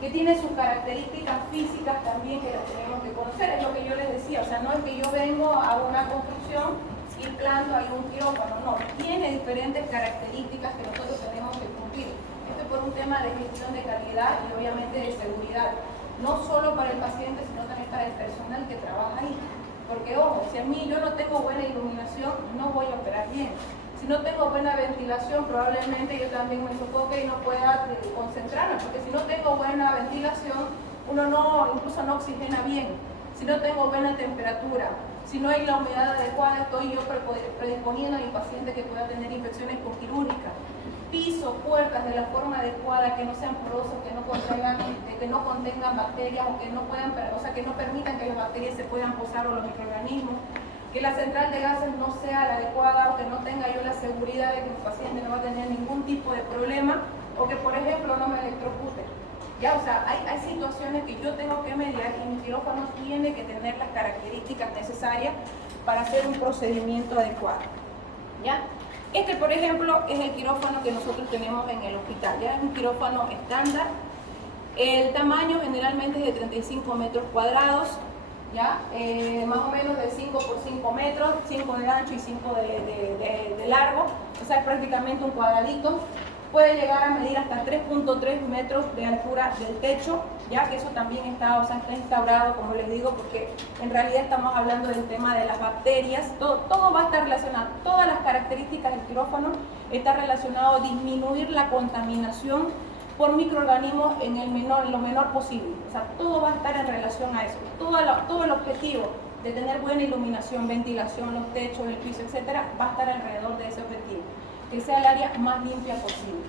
que tiene sus características físicas también que las tenemos que conocer. Es lo que yo les decía, o sea, no es que yo vengo a una construcción y planto ahí un quirófano, no, tiene diferentes características que nosotros tenemos que cumplir. Esto es por un tema de gestión de calidad y obviamente de seguridad, no solo para el paciente, sino también para el personal que trabaja ahí. Porque ojo, si a mí yo no tengo buena iluminación, no voy a operar bien. Si no tengo buena ventilación, probablemente yo también me sofoque y no pueda concentrarme, porque si no tengo buena ventilación, uno incluso no oxigena bien. Si no tengo buena temperatura, si no hay la humedad adecuada, estoy yo predisponiendo a mi paciente que pueda tener infecciones quirúrgicas. Piso, puertas de la forma adecuada, que no sean porosos, que no contengan bacterias o que no puedan, o sea, que no permitan que las bacterias se puedan posar o los microorganismos. Que la central de gases no sea la adecuada o que no tenga yo la seguridad de que mi paciente no va a tener ningún tipo de problema o que, por ejemplo, no me electrocute. Ya, o sea, hay situaciones que yo tengo que mediar y mi quirófano tiene que tener las características necesarias para hacer un procedimiento adecuado. ¿Ya? Este, por ejemplo, es el quirófano que nosotros tenemos en el hospital. Ya es un quirófano estándar. El tamaño generalmente es de 35 metros cuadrados. ¿Ya? Más o menos de 5 por 5 metros, 5 de ancho y 5 de largo, o sea, es prácticamente un cuadradito. Puede llegar a medir hasta 3.3 metros de altura del techo, ya que eso también está, o sea, está instaurado, como les digo, porque en realidad estamos hablando del tema de las bacterias, todo va a estar relacionado, todas las características del quirófano está relacionado a disminuir la contaminación por microorganismos en lo menor posible. O sea, todo va a estar en relación a eso. Todo el objetivo de tener buena iluminación, ventilación, los techos, el piso, etcétera, va a estar alrededor de ese objetivo. Que sea el área más limpia posible.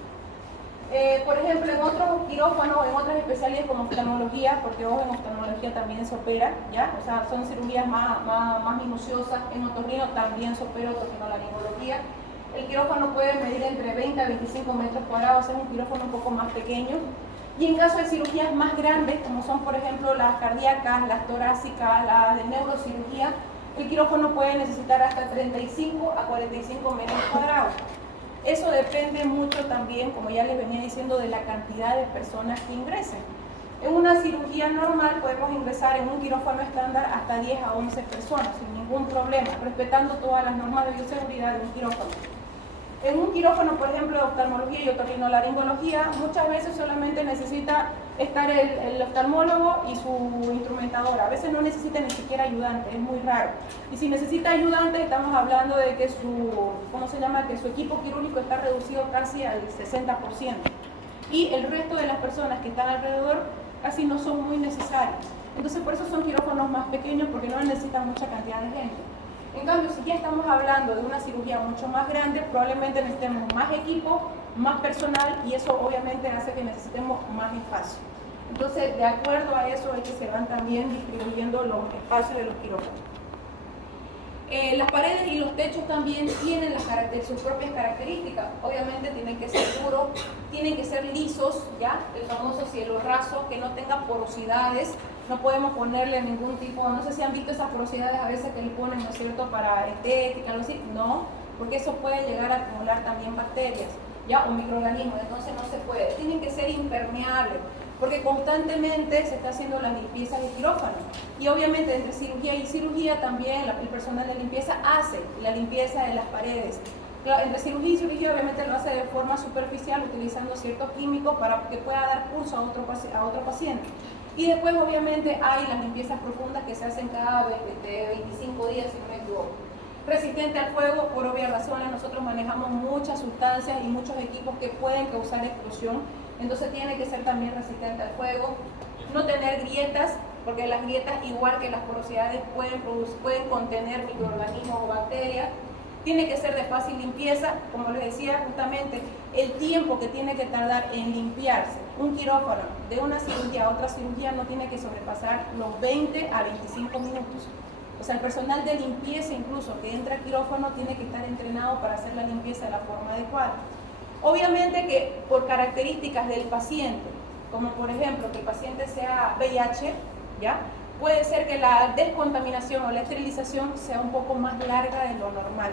Por ejemplo, en otros quirófanos, en otras especialidades como oftalmología, porque ojo, en oftalmología otorrinolaringología también se opera, ¿ya? O sea, son cirugías más minuciosas. En otorrino también se opera otorrinolaringología. El quirófano puede medir entre 20 a 25 metros cuadrados, es un quirófano un poco más pequeño. Y en caso de cirugías más grandes, como son por ejemplo las cardíacas, las torácicas, las de neurocirugía, el quirófano puede necesitar hasta 35 a 45 metros cuadrados. Eso depende mucho también, como ya les venía diciendo, de la cantidad de personas que ingresen. En una cirugía normal podemos ingresar en un quirófano estándar hasta 10 a 11 personas sin ningún problema, respetando todas las normas de bioseguridad de un quirófano. En un quirófano, por ejemplo, de oftalmología y otorrinolaringología, muchas veces solamente necesita estar el oftalmólogo y su instrumentadora. A veces no necesita ni siquiera ayudante, es muy raro. Y si necesita ayudante, estamos hablando de que que su equipo quirúrgico está reducido casi al 60%. Y el resto de las personas que están alrededor casi no son muy necesarias. Entonces, por eso son quirófanos más pequeños, porque no necesitan mucha cantidad de gente. En cambio, si ya estamos hablando de una cirugía mucho más grande, probablemente necesitemos más equipo, más personal, y eso obviamente hace que necesitemos más espacio. Entonces, de acuerdo a eso es que se van también distribuyendo los espacios de los quirófanos. Las paredes y los techos también tienen sus propias características. Obviamente tienen que ser duros, tienen que ser lisos, ¿ya? El famoso cielo raso, que no tenga porosidades. No podemos ponerle ningún tipo, no sé si han visto esas porosidades a veces que le ponen, ¿no es cierto?, para estética, algo así. No, porque eso puede llegar a acumular también bacterias, ¿ya? O microorganismos, entonces no se puede. Tienen que ser impermeables, porque constantemente se está haciendo las limpiezas de quirófano. Y obviamente entre cirugía y cirugía también el personal de limpieza hace la limpieza de las paredes. Entre cirugía y cirugía obviamente lo hace de forma superficial utilizando ciertos químicos para que pueda dar curso a otro paciente. Y después obviamente hay las limpiezas profundas que se hacen cada 25 días, si no me equivoco. Resistente al fuego, por obvias razones, nosotros manejamos muchas sustancias y muchos equipos que pueden causar explosión, entonces tiene que ser también resistente al fuego. No tener grietas, porque las grietas, igual que las porosidades, pueden contener microorganismos o bacterias. Tiene que ser de fácil limpieza, como les decía, justamente el tiempo que tiene que tardar en limpiarse un quirófano de una cirugía a otra cirugía no tiene que sobrepasar los 20 a 25 minutos. O sea, el personal de limpieza incluso que entra al quirófano tiene que estar entrenado para hacer la limpieza de la forma adecuada. Obviamente que por características del paciente, como por ejemplo que el paciente sea VIH, ¿ya? Puede ser que la descontaminación o la esterilización sea un poco más larga de lo normal.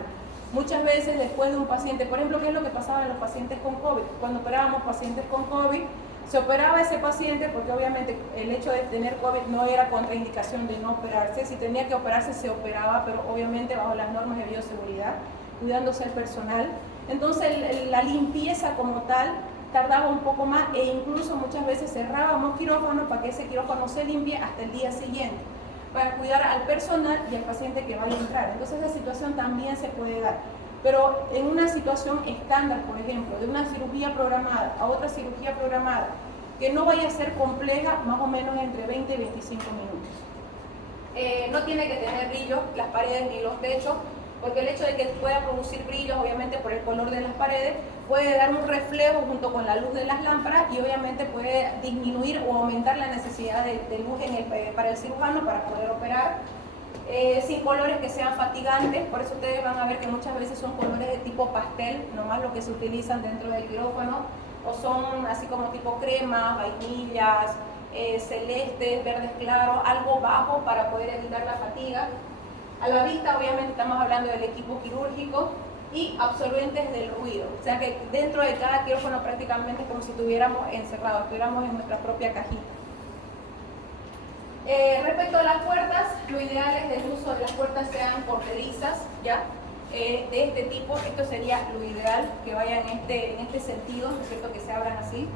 Muchas veces después de un paciente, por ejemplo, ¿qué es lo que pasaba en los pacientes con COVID? Cuando operábamos pacientes con COVID, se operaba ese paciente porque obviamente el hecho de tener COVID no era contraindicación de no operarse. Si tenía que operarse, se operaba, pero obviamente bajo las normas de bioseguridad, cuidándose el personal. Entonces la limpieza como tal tardaba un poco más e incluso muchas veces cerrábamos quirófanos para que ese quirófano se limpie hasta el día siguiente, para cuidar al personal y al paciente que vaya a entrar. Entonces esa situación también se puede dar. Pero en una situación estándar, por ejemplo, de una cirugía programada a otra cirugía programada, que no vaya a ser compleja, más o menos entre 20 y 25 minutos. No tiene que tener brillo las paredes ni los techos, porque el hecho de que pueda producir brillos, obviamente por el color de las paredes, puede dar un reflejo junto con la luz de las lámparas y obviamente puede disminuir o aumentar la necesidad de luz para el cirujano para poder operar. Sin colores que sean fatigantes, por eso ustedes van a ver que muchas veces son colores de tipo pastel, nomás lo que se utilizan dentro del quirófano, o son así como tipo cremas, vainillas, celestes, verdes claros, algo bajo para poder evitar la fatiga. A la vista obviamente estamos hablando del equipo quirúrgico y absorbentes del ruido, o sea que dentro de cada quirófano prácticamente es como si estuviéramos encerrados, estuviéramos en nuestra propia cajita. Respecto a las puertas, lo ideal es que el uso de las puertas sean corredizas, ¿ya? De este tipo. Esto sería lo ideal, que vayan en este sentido, ¿no es cierto?, que se abran así.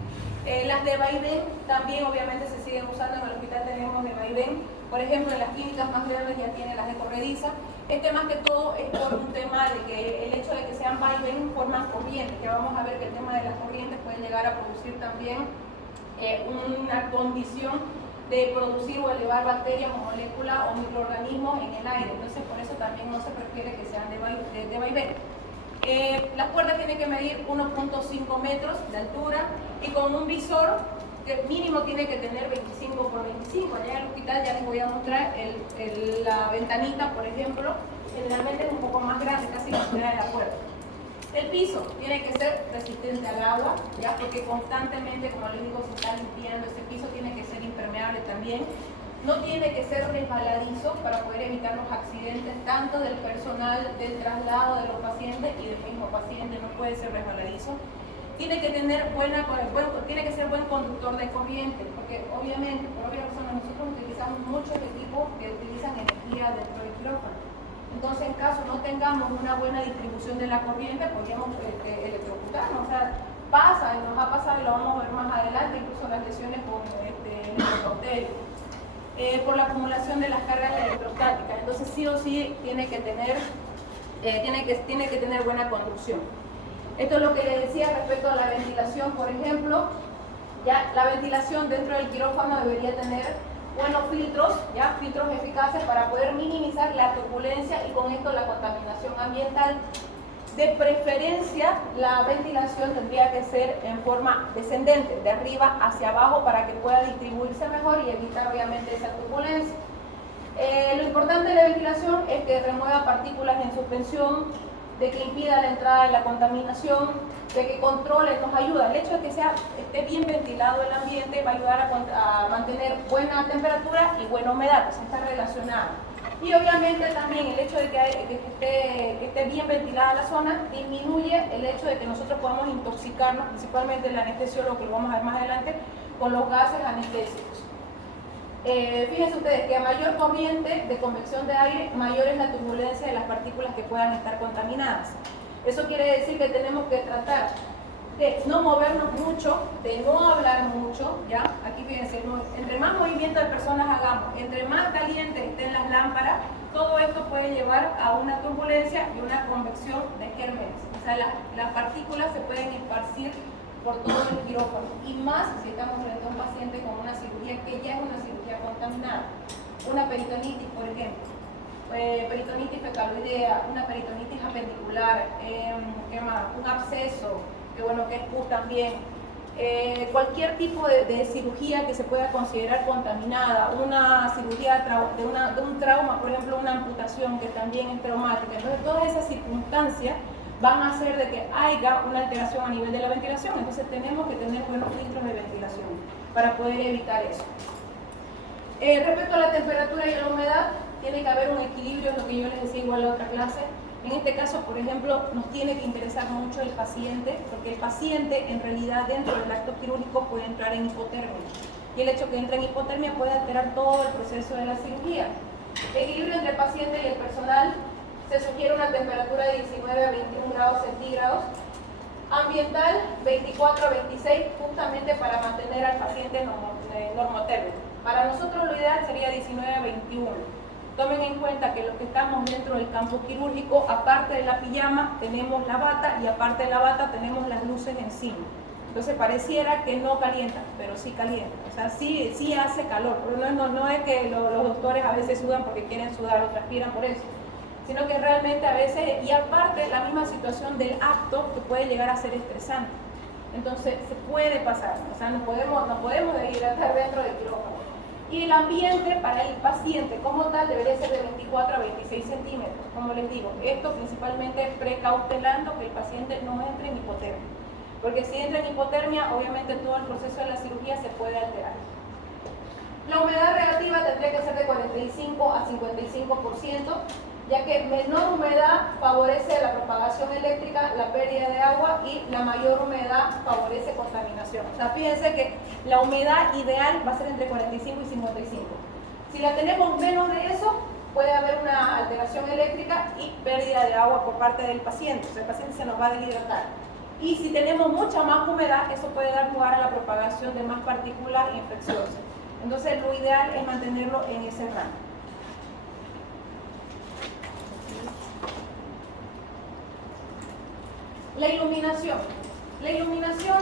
Las de vaivén también obviamente se siguen usando, en el hospital tenemos de vaivén, por ejemplo en las clínicas más grandes ya tienen las de corrediza. Más que todo es por un tema de que el hecho de que sean vaivén forman corrientes, que vamos a ver que el tema de las corrientes puede llegar a producir también una condición de producir o elevar bacterias o moléculas o microorganismos en el aire. Entonces por eso también no se prefiere que sean de vaivén. Las puertas tienen que medir 1.5 metros de altura y con un visor que mínimo tiene que tener 25 por 25. Allá en el hospital ya les voy a mostrar la ventanita, por ejemplo, generalmente es un poco más grande, casi la mitad de la puerta. El piso tiene que ser resistente al agua, ya, porque constantemente, como les digo, se está limpiando. Ese piso tiene que ser impermeable también. No tiene que ser resbaladizo para poder evitar los accidentes tanto del personal del traslado de los pacientes y del mismo paciente. No puede ser resbaladizo. Tiene que tener tiene que ser buen conductor de corriente, porque obviamente, por obvias razones, nosotros utilizamos muchos equipos que utilizan energía dentro del quirófano. Entonces, en caso no tengamos una buena distribución de la corriente, podríamos electrocutarnos. O sea, pasa y nos ha pasado y lo vamos a ver más adelante, incluso las lesiones con electrocauterio. Por la acumulación de las cargas electrostáticas. Entonces, sí o sí tiene que tener buena conducción. Esto es lo que les decía respecto a la ventilación, por ejemplo. Ya la ventilación dentro del quirófano debería tener buenos filtros, ya filtros eficaces para poder minimizar la turbulencia y con esto la contaminación ambiental. De preferencia, la ventilación tendría que ser en forma descendente, de arriba hacia abajo, para que pueda distribuirse mejor y evitar obviamente esa turbulencia. Lo importante de la ventilación es que remueva partículas en suspensión, de que impida la entrada de la contaminación, de que controle, nos ayuda. El hecho de que esté bien ventilado el ambiente va a ayudar a mantener buena temperatura y buena humedad, o sea, está relacionado. Y obviamente también el hecho de que esté bien ventilada la zona disminuye el hecho de que nosotros podamos intoxicarnos, principalmente el anestesiólogo, que lo vamos a ver más adelante, con los gases anestésicos. Fíjense ustedes que a mayor corriente de convección de aire, mayor es la turbulencia de las partículas que puedan estar contaminadas. Eso quiere decir que tenemos que tratar de no movernos mucho, de no hablar mucho, ¿ya? Aquí fíjense, entre más movimiento de personas hagamos, entre más calientes estén las lámparas, todo esto puede llevar a una turbulencia y una convección de gérmenes. O sea, las partículas se pueden esparcir por todo el quirófano, y más si estamos frente a un paciente con una cirugía que ya es una cirugía contaminada, una peritonitis, por ejemplo, peritonitis fecaloidea, una peritonitis apendicular, ¿qué más? Un absceso, que bueno, que es pus también, cualquier tipo de cirugía que se pueda considerar contaminada, una cirugía de un trauma, por ejemplo, una amputación que también es traumática. Entonces, todas esas circunstancias van a hacer de que haya una alteración a nivel de la ventilación. Entonces tenemos que tener buenos filtros de ventilación para poder evitar eso. Respecto a la temperatura y a la humedad, tiene que haber un equilibrio, es lo que yo les decía igual a la otra clase. En este caso, por ejemplo, nos tiene que interesar mucho el paciente, porque el paciente en realidad dentro del acto quirúrgico puede entrar en hipotermia. Y el hecho que entre en hipotermia puede alterar todo el proceso de la cirugía. Equilibrio entre el paciente y el personal. Se sugiere una temperatura de 19 a 21 grados centígrados. Ambiental, 24 a 26, justamente para mantener al paciente normotérmico. Para nosotros lo ideal sería 19 a 21. Tomen en cuenta que los que estamos dentro del campo quirúrgico, aparte de la pijama, tenemos la bata, y aparte de la bata tenemos las luces encima. Entonces pareciera que no calienta, pero sí calienta. O sea, sí hace calor. Pero no es que los doctores a veces sudan porque quieren sudar o transpiran por eso, sino que realmente a veces, y aparte la misma situación del acto que puede llegar a ser estresante. Entonces se puede pasar, o sea, no podemos deshidratar dentro del quirófano. Y el ambiente para el paciente como tal debería ser de 24 a 26 centímetros, como les digo. Esto principalmente precautelando que el paciente no entre en hipotermia, porque si entra en hipotermia, obviamente todo el proceso de la cirugía se puede alterar. La humedad relativa tendría que ser de 45 a 55%, ya que menor humedad favorece la propagación eléctrica, la pérdida de agua, y la mayor humedad favorece contaminación. O sea, fíjense que la humedad ideal va a ser entre 45 y 55. Si la tenemos menos de eso, puede haber una alteración eléctrica y pérdida de agua por parte del paciente. O sea, el paciente se nos va a deshidratar. Y si tenemos mucha más humedad, eso puede dar lugar a la propagación de más partículas infecciosas. Entonces, lo ideal es mantenerlo en ese rango. La iluminación. La iluminación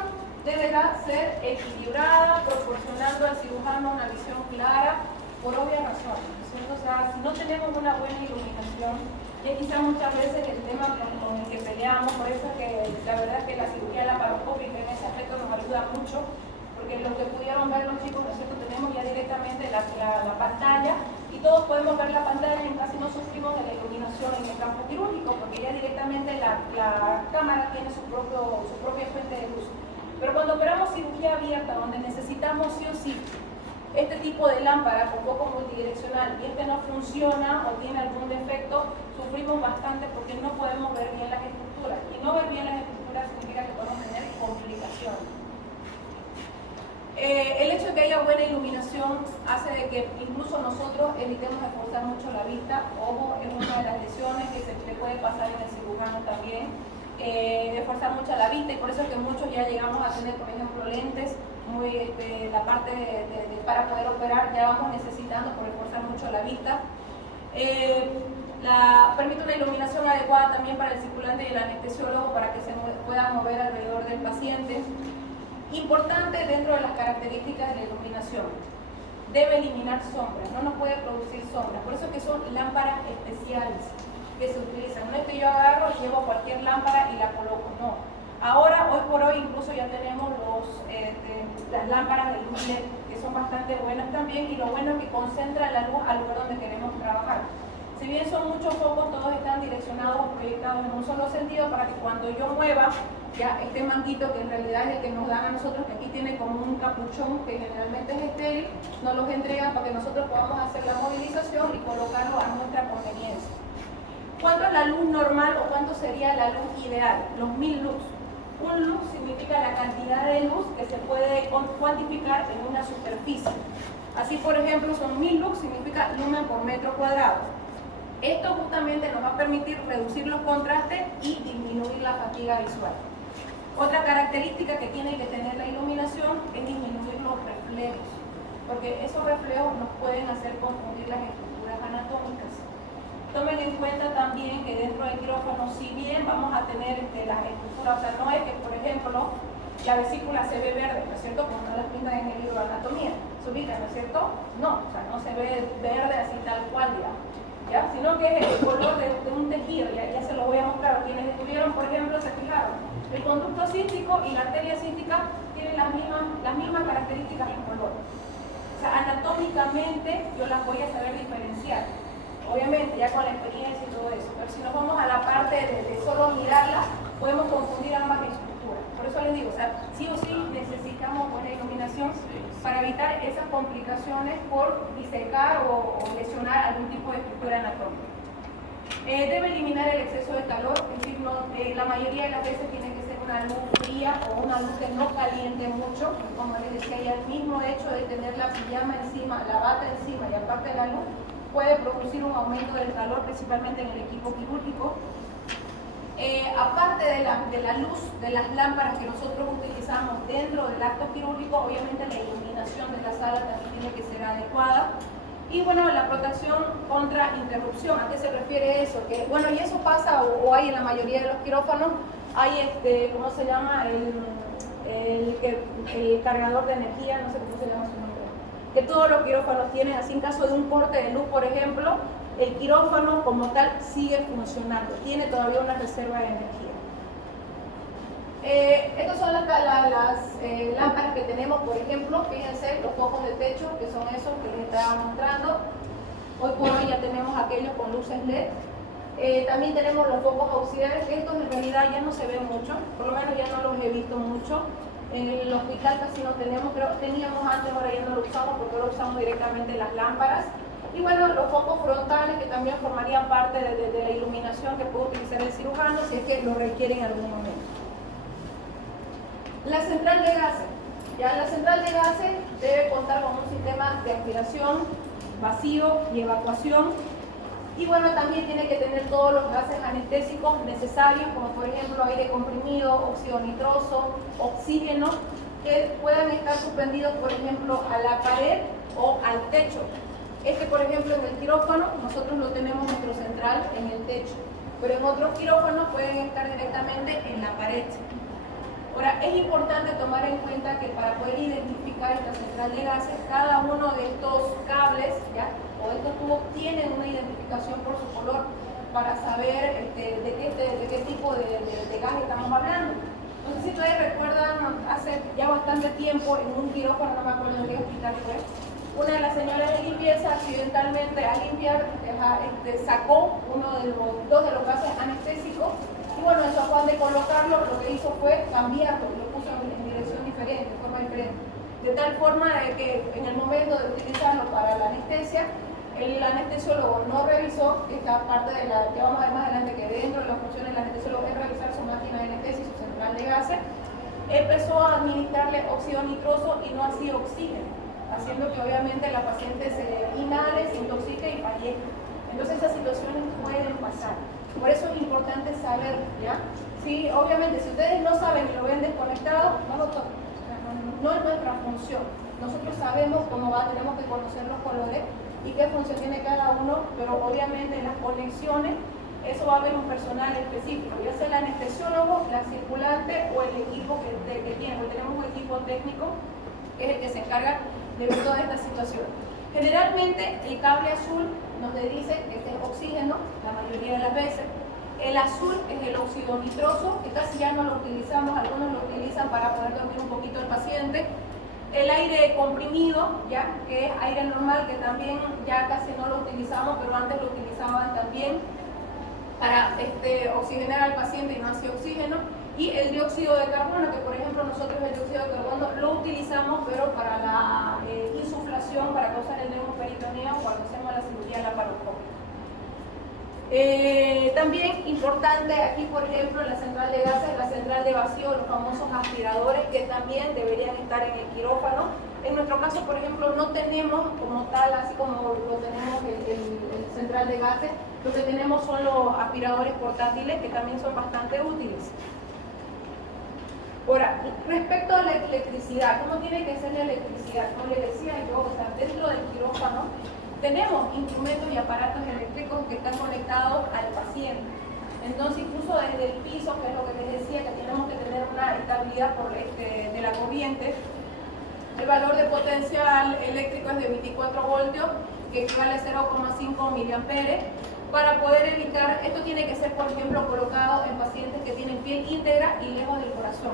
deberá ser equilibrada, proporcionando al cirujano una visión clara, por obvias razones. O sea, si no tenemos una buena iluminación, y quizás muchas veces el tema con el que peleamos, por eso es que la verdad es que la cirugía laparoscópica en ese aspecto nos ayuda mucho, porque lo que pudieron ver los chicos, ¿no es cierto? Tenemos ya directamente la pantalla y todos podemos ver la pantalla y casi no sufrimos de la iluminación en el campo quirúrgico, porque ya directamente la cámara tiene su propia fuente de luz. Pero cuando operamos cirugía abierta, donde necesitamos sí o sí este tipo de lámpara con foco multidireccional y no funciona o tiene algún defecto, sufrimos bastante porque no podemos ver bien las estructuras. Y no ver bien las estructuras significa que podemos tener complicaciones. El hecho de que haya buena iluminación hace de que incluso nosotros evitemos esforzar mucho la vista. Ojo, es una de las lesiones que se le puede pasar en el cirujano también. Esforzar mucho la vista, y por eso es que muchos ya llegamos a tener, por ejemplo, lentes, la parte para poder operar ya vamos necesitando por esforzar mucho la vista. Permite una iluminación adecuada también para el circulante y el anestesiólogo para que se pueda mover alrededor del paciente. Importante dentro de las características de la iluminación, debe eliminar sombras, no nos puede producir sombras, por eso que son lámparas especiales que se utilizan. No es que yo agarro y llevo cualquier lámpara y la coloco, no. Ahora, hoy por hoy, incluso ya tenemos las lámparas de luz LED, que son bastante buenas también, y lo bueno es que concentra la luz al lugar donde queremos trabajar. Si bien son muchos focos, todos están direccionados o proyectados en un solo sentido para que cuando yo mueva, ya este manguito, que en realidad es el que nos dan a nosotros, que aquí tiene como un capuchón que generalmente es estéril, nos los entregan para que nosotros podamos hacer la movilización y colocarlo a nuestra conveniencia. ¿Cuánto es la luz normal o cuánto sería la luz ideal? Los 1000 lux. Un lux significa la cantidad de luz que se puede cuantificar en una superficie. Así, por ejemplo, son 1000 lux, significa lumen por metro cuadrado. Esto justamente nos va a permitir reducir los contrastes y disminuir la fatiga visual. Otra característica que tiene que tener la iluminación es disminuir los reflejos, porque esos reflejos nos pueden hacer confundir las estructuras anatómicas. Tomen en cuenta también que dentro del quirófano, si bien vamos a tener las estructuras, o sea, no es que, por ejemplo, la vesícula se ve verde, ¿no es cierto? Como no las pintan en el libro de anatomía, se ubica, ¿no es cierto? No, o sea, no se ve verde así tal cual, digamos, ¿ya? Sino que es el color de un tejido, ya se lo voy a mostrar. Quienes estuvieron, por ejemplo, se fijaron, el conducto cístico y la arteria cística tienen las mismas características en color. O sea, anatómicamente yo las voy a saber diferenciar. Obviamente, ya con la experiencia y todo eso. Pero si nos vamos a la parte de solo mirarlas, podemos confundir ambas estructuras. Por eso les digo, o sea, sí o sí necesitamos buena iluminación para evitar esas complicaciones por disecar o lesionar algún tipo de estructura anatómica. Debe eliminar el exceso de calor, es decir, la mayoría de las veces tiene que ser una luz fría o una luz que no caliente mucho. Como les decía, ya el mismo hecho de tener la pijama encima, la bata encima y aparte de la luz, puede producir un aumento del calor, principalmente en el equipo quirúrgico. Aparte de la luz de las lámparas que nosotros utilizamos dentro del acto quirúrgico, obviamente la iluminación de la sala también tiene que ser adecuada. Y bueno, la protección contra interrupción. ¿A qué se refiere eso? Que, bueno, y eso pasa o hay en la mayoría de los quirófanos, hay ¿cómo se llama? El cargador de energía, no sé cómo se llama su nombre, que todos los quirófanos tienen. Así, en caso de un corte de luz, por ejemplo, el quirófano como tal sigue funcionando, tiene todavía una reserva de energía. Estas son las lámparas que tenemos, por ejemplo, fíjense, los focos de techo, que son esos que les estaba mostrando. Hoy por hoy ya tenemos aquellos con luces LED. También tenemos los focos auxiliares, que estos en realidad ya no se ven mucho, por lo menos ya no los he visto mucho. En el hospital casi no tenemos, pero teníamos antes, ahora ya no lo usamos porque ahora usamos directamente las lámparas. Y bueno, los focos frontales, que también formarían parte de la iluminación que puede utilizar el cirujano si es que lo requiere en algún momento. La central de gases. Ya la central de gases debe contar con un sistema de aspiración, vacío y evacuación. Y bueno, también tiene que tener todos los gases anestésicos necesarios, como por ejemplo aire comprimido, óxido nitroso, oxígeno, que puedan estar suspendidos, por ejemplo, a la pared o al techo. Por ejemplo, en el quirófano, nosotros lo tenemos nuestro central en el techo, pero en otros quirófanos pueden estar directamente en la pared. Ahora, es importante tomar en cuenta que para poder identificar esta central de gases, cada uno de estos cables, ¿ya?, o de estos tubos tienen una identificación por su color para saber de qué tipo de gas estamos hablando. No sé si ustedes recuerdan, hace ya bastante tiempo, en un quirófano, no me acuerdo en qué hospital fue, una de las señoras de limpieza accidentalmente al limpiar sacó dos de los gases anestésicos y bueno, en su afán de colocarlo, lo que hizo fue cambiarlo, lo puso en dirección diferente, de forma diferente. De tal forma de que en el momento de utilizarlo para la anestesia, el anestesiólogo no revisó esta parte de la que vamos a ver más adelante, que dentro de las funciones del anestesiólogo es revisar su máquina de anestesia y su central de gases, empezó a administrarle óxido nitroso y no así oxígeno, haciendo que obviamente la paciente se inhale, se intoxique y fallezca. Entonces esas situaciones pueden pasar. Por eso es importante saber, ¿ya? Sí, obviamente, si ustedes no saben y lo ven desconectado, no lo toquen. No es nuestra función. Nosotros sabemos cómo va, tenemos que conocer los colores y qué función tiene cada uno, pero obviamente en las conexiones, eso va a haber un personal específico, ya sea el anestesiólogo, la circulante o el equipo que tiene, porque tenemos un equipo técnico que es el que se encarga de ver toda esta situación. Generalmente el cable azul nos dice que este es oxígeno, la mayoría de las veces. El azul es el óxido nitroso, que casi ya no lo utilizamos, algunos lo utilizan para poder dormir un poquito el paciente. El aire comprimido, ya, que es aire normal, que también ya casi no lo utilizamos, pero antes lo utilizaban también para oxigenar al paciente y no hacía oxígeno. Y el dióxido de carbono, que por ejemplo nosotros el dióxido de carbono lo utilizamos, pero para la insuflación, para causar el neumoperitoneo cuando hacemos la cirugía laparoscópica. También importante aquí, por ejemplo, en la central de gases, la central de vacío, los famosos aspiradores que también deberían estar en el quirófano. En nuestro caso, por ejemplo, no tenemos como tal, así como lo tenemos el central de gases, lo que tenemos son los aspiradores portátiles que también son bastante útiles. Ahora, respecto a la electricidad, ¿cómo tiene que ser la electricidad? Como les decía yo, o sea, dentro del quirófano tenemos instrumentos y aparatos eléctricos que están conectados al paciente. Entonces, incluso desde el piso, que es lo que les decía, que tenemos que tener una estabilidad de la corriente, el valor de potencial eléctrico es de 24 voltios, que equivale a 0,5 miliamperes. Para poder evitar, esto tiene que ser, por ejemplo, colocado en pacientes que tienen piel íntegra y lejos del corazón.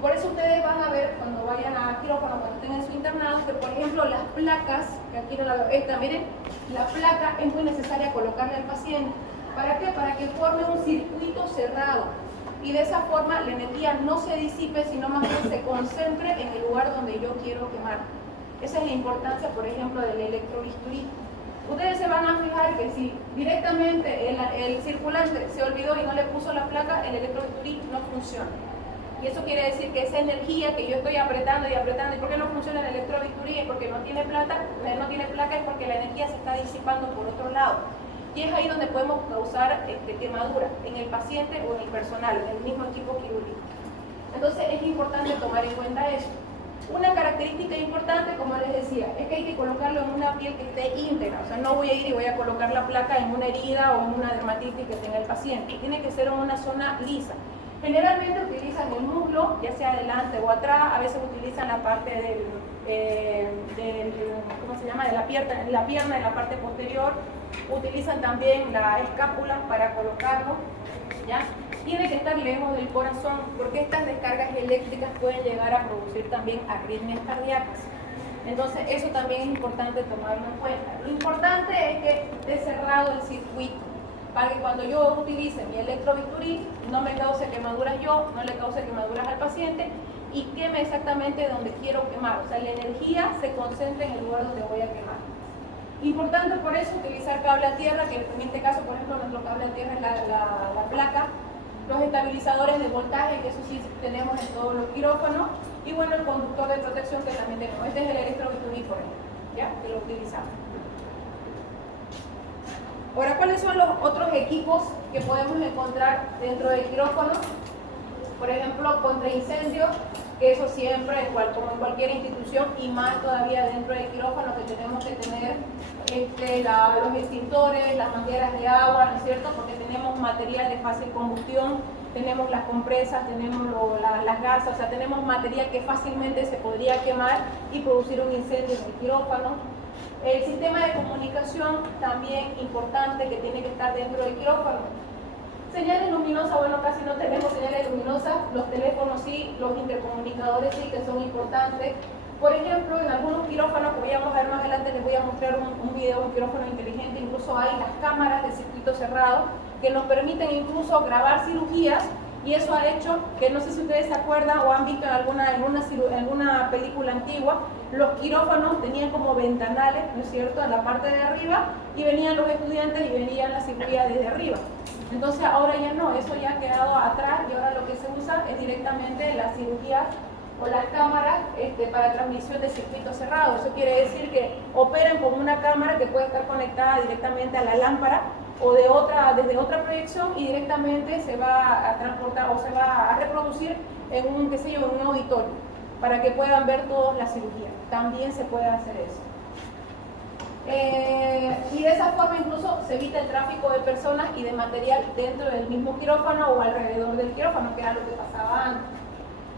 Por eso ustedes van a ver cuando vayan a quirófano, cuando estén en su internado, que por ejemplo las placas, que aquí no la veo, esta, miren, la placa es muy necesaria colocarle al paciente. ¿Para qué? Para que forme un circuito cerrado y de esa forma la energía no se disipe, sino más bien se concentre en el lugar donde yo quiero quemar. Esa es la importancia, por ejemplo, del electrobisturí. Ustedes se van a fijar que si directamente el circulante se olvidó y no le puso la placa, el electrobisturí no funciona. Y eso quiere decir que esa energía que yo estoy apretando y apretando, ¿y por qué no funciona el electrobisturí? Es porque no tiene placa, es porque la energía se está disipando por otro lado. Y es ahí donde podemos causar quemadura, en el paciente o en el personal, en el mismo equipo quirúrgico. Entonces es importante tomar en cuenta eso. Una característica importante, como les decía, es que hay que colocarlo en una piel que esté íntegra. O sea, no voy a ir y voy a colocar la placa en una herida o en una dermatitis que tenga el paciente. Tiene que ser en una zona lisa. Generalmente utilizan el muslo, ya sea adelante o atrás. A veces utilizan la parte ¿cómo se llama? De la pierna en la parte posterior. Utilizan también la escápula para colocarlo, ¿ya? Tiene que estar lejos del corazón porque estas descargas eléctricas pueden llegar a producir también arritmias cardíacas. Entonces eso también es importante tomarlo en cuenta. Lo importante es que esté cerrado el circuito para que cuando yo utilice mi electrobisturí no me cause quemaduras yo, no le cause quemaduras al paciente y queme exactamente donde quiero quemar. O sea, la energía se concentra en el lugar donde voy a quemar. Importante por eso utilizar cable a tierra, que en este caso, por ejemplo, nuestro cable a tierra es la placa. Los estabilizadores de voltaje, que eso sí tenemos en todos los quirófanos, y bueno, el conductor de protección que también tenemos. Este es el electrobisturí, por ejemplo, ¿ya? Que lo utilizamos. Ahora, ¿cuáles son los otros equipos que podemos encontrar dentro del quirófano? Por ejemplo, contra incendios, que eso siempre, como en cualquier institución, y más todavía dentro del quirófano, que tenemos que tener los extintores, las mangueras de agua, ¿no es cierto? Porque tenemos material de fácil combustión, tenemos las compresas, tenemos las gasas, o sea, tenemos material que fácilmente se podría quemar y producir un incendio en el quirófano. El sistema de comunicación también importante que tiene que estar dentro del quirófano. Señales luminosas, bueno, casi no tenemos señales luminosas, los teléfonos sí, los intercomunicadores sí, que son importantes. Por ejemplo, en algunos quirófanos, que voy a ver más adelante, les voy a mostrar un video de un quirófano inteligente, incluso hay las cámaras de circuito cerrado que nos permiten incluso grabar cirugías, y eso ha hecho que, no sé si ustedes se acuerdan o han visto en alguna película antigua, los quirófanos tenían como ventanales, ¿no es cierto?, en la parte de arriba, y venían los estudiantes y venían la cirugía desde arriba. Entonces ahora ya no, eso ya ha quedado atrás, y ahora lo que se usa es directamente la cirugía o las cámaras para transmisión de circuito cerrado. Eso quiere decir que operan con una cámara que puede estar conectada directamente a la lámpara o desde otra proyección, y directamente se va a transportar o se va a reproducir en un auditorio, para que puedan ver todas las cirugías. También se puede hacer eso. Y de esa forma incluso se evita el tráfico de personas y de material dentro del mismo quirófano o alrededor del quirófano, que era lo que pasaba antes.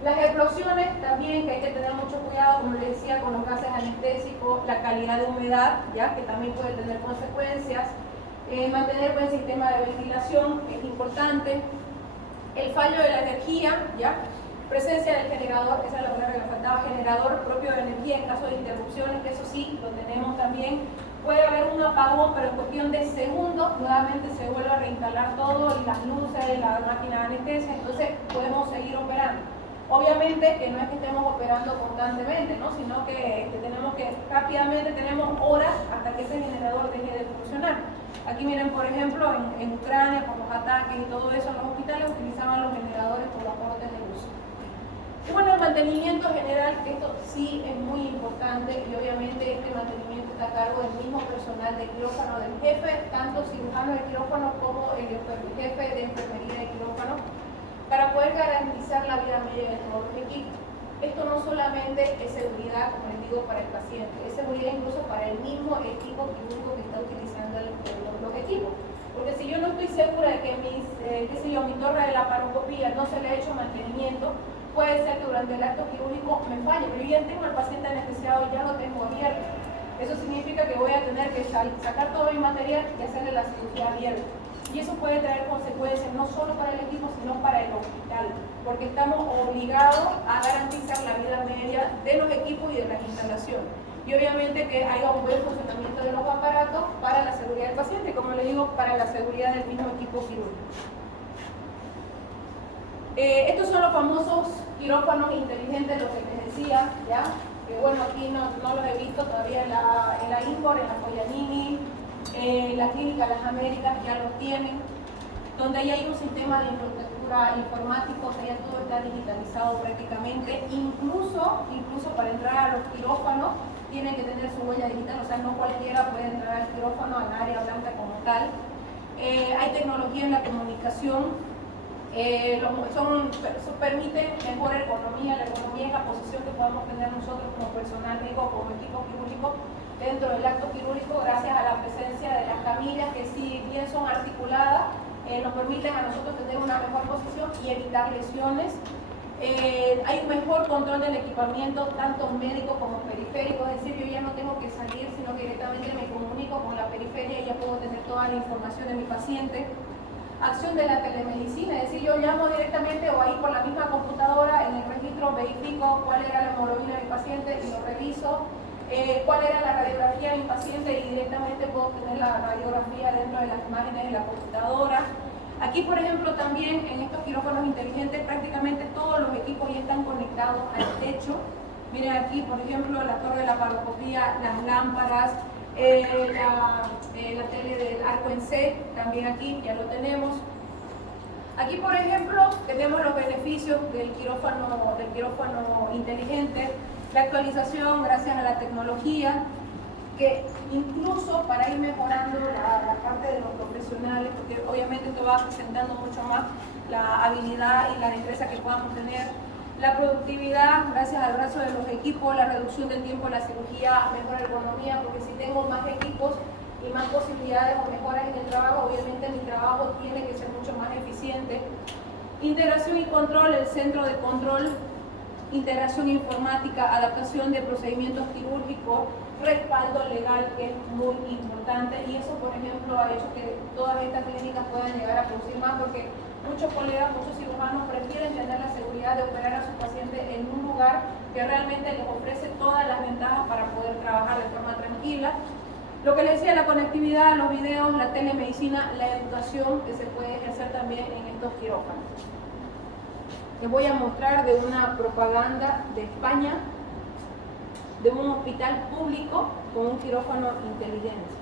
Las explosiones también, que hay que tener mucho cuidado, como les decía, con los gases anestésicos, la calidad de humedad, ¿ya?, que también puede tener consecuencias. Mantener buen sistema de ventilación es importante. El fallo de la energía, ¿ya?, presencia del generador, esa es la palabra que me faltaba, generador propio de energía en caso de interrupciones, que eso sí, lo tenemos también. Puede haber un apagón, pero en cuestión de segundos, nuevamente se vuelve a reinstalar todo, y las luces, la máquina de anestesia, entonces podemos seguir operando. Obviamente que no es que estemos operando constantemente, ¿no?, sino que tenemos que, rápidamente tenemos horas hasta que ese generador deje de funcionar. Aquí miren, por ejemplo, en Ucrania, por los ataques y todo eso, en los hospitales utilizaban los generadores por los cortes de luz. Y bueno, el mantenimiento general, esto sí es muy importante, y obviamente este mantenimiento está a cargo del mismo personal de quirófano, del jefe, tanto cirujano de quirófano como el jefe de enfermería de quirófano, para poder garantizar la vida media de todos los equipos. Esto no solamente es seguridad, como les digo, para el paciente, es seguridad incluso para el mismo equipo quirúrgico que está utilizando los equipos. Porque si yo no estoy segura de que mi torre de laparoscopía no se le ha hecho mantenimiento, puede ser que durante el acto quirúrgico me falle, pero yo ya tengo al paciente anestesiado, ya lo tengo abierto. Eso significa que voy a tener que sacar todo mi material y hacerle la cirugía abierta. Y eso puede traer consecuencias no solo para el equipo, sino para el hospital, porque estamos obligados a garantizar la vida media de los equipos y de las instalaciones. Y obviamente que haya un buen funcionamiento de los aparatos para la seguridad del paciente, como le digo, para la seguridad del mismo equipo quirúrgico. Estos son los famosos quirófanos inteligentes, los que les decía, ¿ya? Que bueno, aquí no los he visto todavía en la INCOR, en la Foyanini, la Clínica Las Américas ya los tienen, donde ahí hay un sistema de infraestructura informático, o sea, ya todo está digitalizado prácticamente, incluso para entrar a los quirófanos tienen que tener su huella digital, o sea, no cualquiera puede entrar al quirófano, al área blanca como tal. Hay tecnología en la comunicación, permiten mejor ergonomía. La ergonomía es la posición que podemos tener nosotros como personal médico, como equipo quirúrgico dentro del acto quirúrgico, gracias a la presencia de las camillas, que si bien son articuladas, nos permiten a nosotros tener una mejor posición y evitar lesiones. Hay un mejor control del equipamiento, tanto médico como periférico, es decir, yo ya no tengo que salir, sino que directamente me comunico con la periferia y ya puedo tener toda la información de mi paciente. Acción de la telemedicina, es decir, yo llamo directamente o ahí por la misma computadora, en el registro verifico cuál era la hemoglobina de mi paciente y lo reviso, cuál era la radiografía de mi paciente, y directamente puedo tener la radiografía dentro de las imágenes de la computadora. Aquí, por ejemplo, también en estos quirófanos inteligentes prácticamente todos los equipos ya están conectados al techo. Miren aquí, por ejemplo, la torre de laparoscopía, las lámparas, la tele del arco en C, también aquí ya lo tenemos. Aquí, por ejemplo, tenemos los beneficios del quirófano inteligente, la actualización gracias a la tecnología, que incluso para ir mejorando la parte de los profesionales, porque obviamente esto va presentando mucho más la habilidad y la destreza que podamos tener, la productividad gracias al brazo de los equipos, la reducción del tiempo de la cirugía, mejor ergonomía, porque si tengo más equipos y más posibilidades o mejoras en el trabajo, obviamente mi trabajo tiene que ser mucho más eficiente. Integración y control, el centro de control, integración informática, adaptación de procedimientos quirúrgicos, respaldo legal que es muy importante, y eso, por ejemplo, ha hecho que todas estas clínicas puedan llegar a producir más, porque muchos colegas, muchos cirujanos prefieren tener la seguridad de operar a su paciente en un lugar que realmente les ofrece todas las ventajas para poder trabajar de forma tranquila. Lo que les decía, la conectividad, los videos, la telemedicina, la educación que se puede ejercer también en estos quirófanos. Les voy a mostrar de una propaganda de España, de un hospital público con un quirófano inteligente.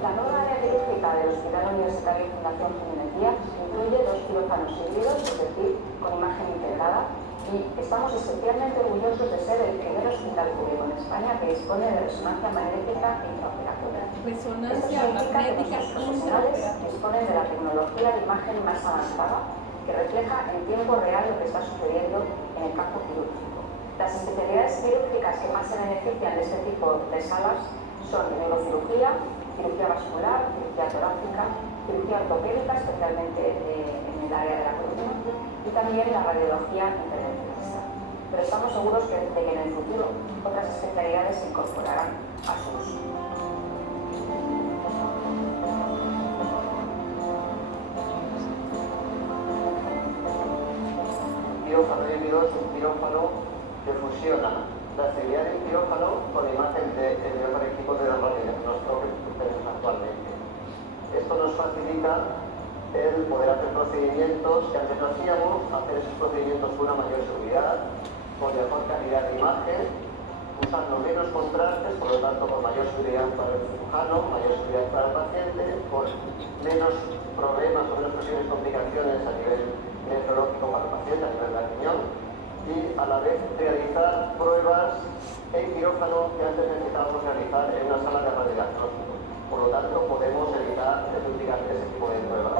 La nueva área quirúrgica del Hospital Universitario Fundación Jiménez Díaz incluye 2 quirófanos híbridos, es decir, con imagen integrada, y estamos especialmente orgullosos de ser el primer hospital público en España que dispone de resonancia magnética intraoperatoria. Resonancia magnética intraoperatoria. Disponen de la tecnología de imagen más avanzada que refleja en tiempo real lo que está sucediendo en el campo quirúrgico. Las especialidades quirúrgicas que más se benefician de este tipo de salas son neurocirugía, cirugía vascular, cirugía torácica, cirugía ortopédica, especialmente en el área de la columna, y también la radiología intervencionista. Pero estamos seguros de que en el futuro otras especialidades se incorporarán a su uso. Quirófano híbrido es un quirófano que fusiona la actividad del quirófano con imagen del mejor equipo de radiodiagnóstico que tenemos actualmente. Esto nos facilita el poder hacer procedimientos que antes no hacíamos, hacer esos procedimientos con una mayor seguridad, con mejor calidad de imagen, usando menos contrastes, por lo tanto con mayor seguridad para el cirujano, mayor seguridad para el paciente, con menos problemas o menos posibles complicaciones a nivel nefrológico para el paciente, a nivel del riñón, y a la vez realizar pruebas en quirófano que antes necesitábamos realizar en una sala de radiodiagnóstico. Por lo tanto, podemos evitar duplicar ese tipo de pruebas.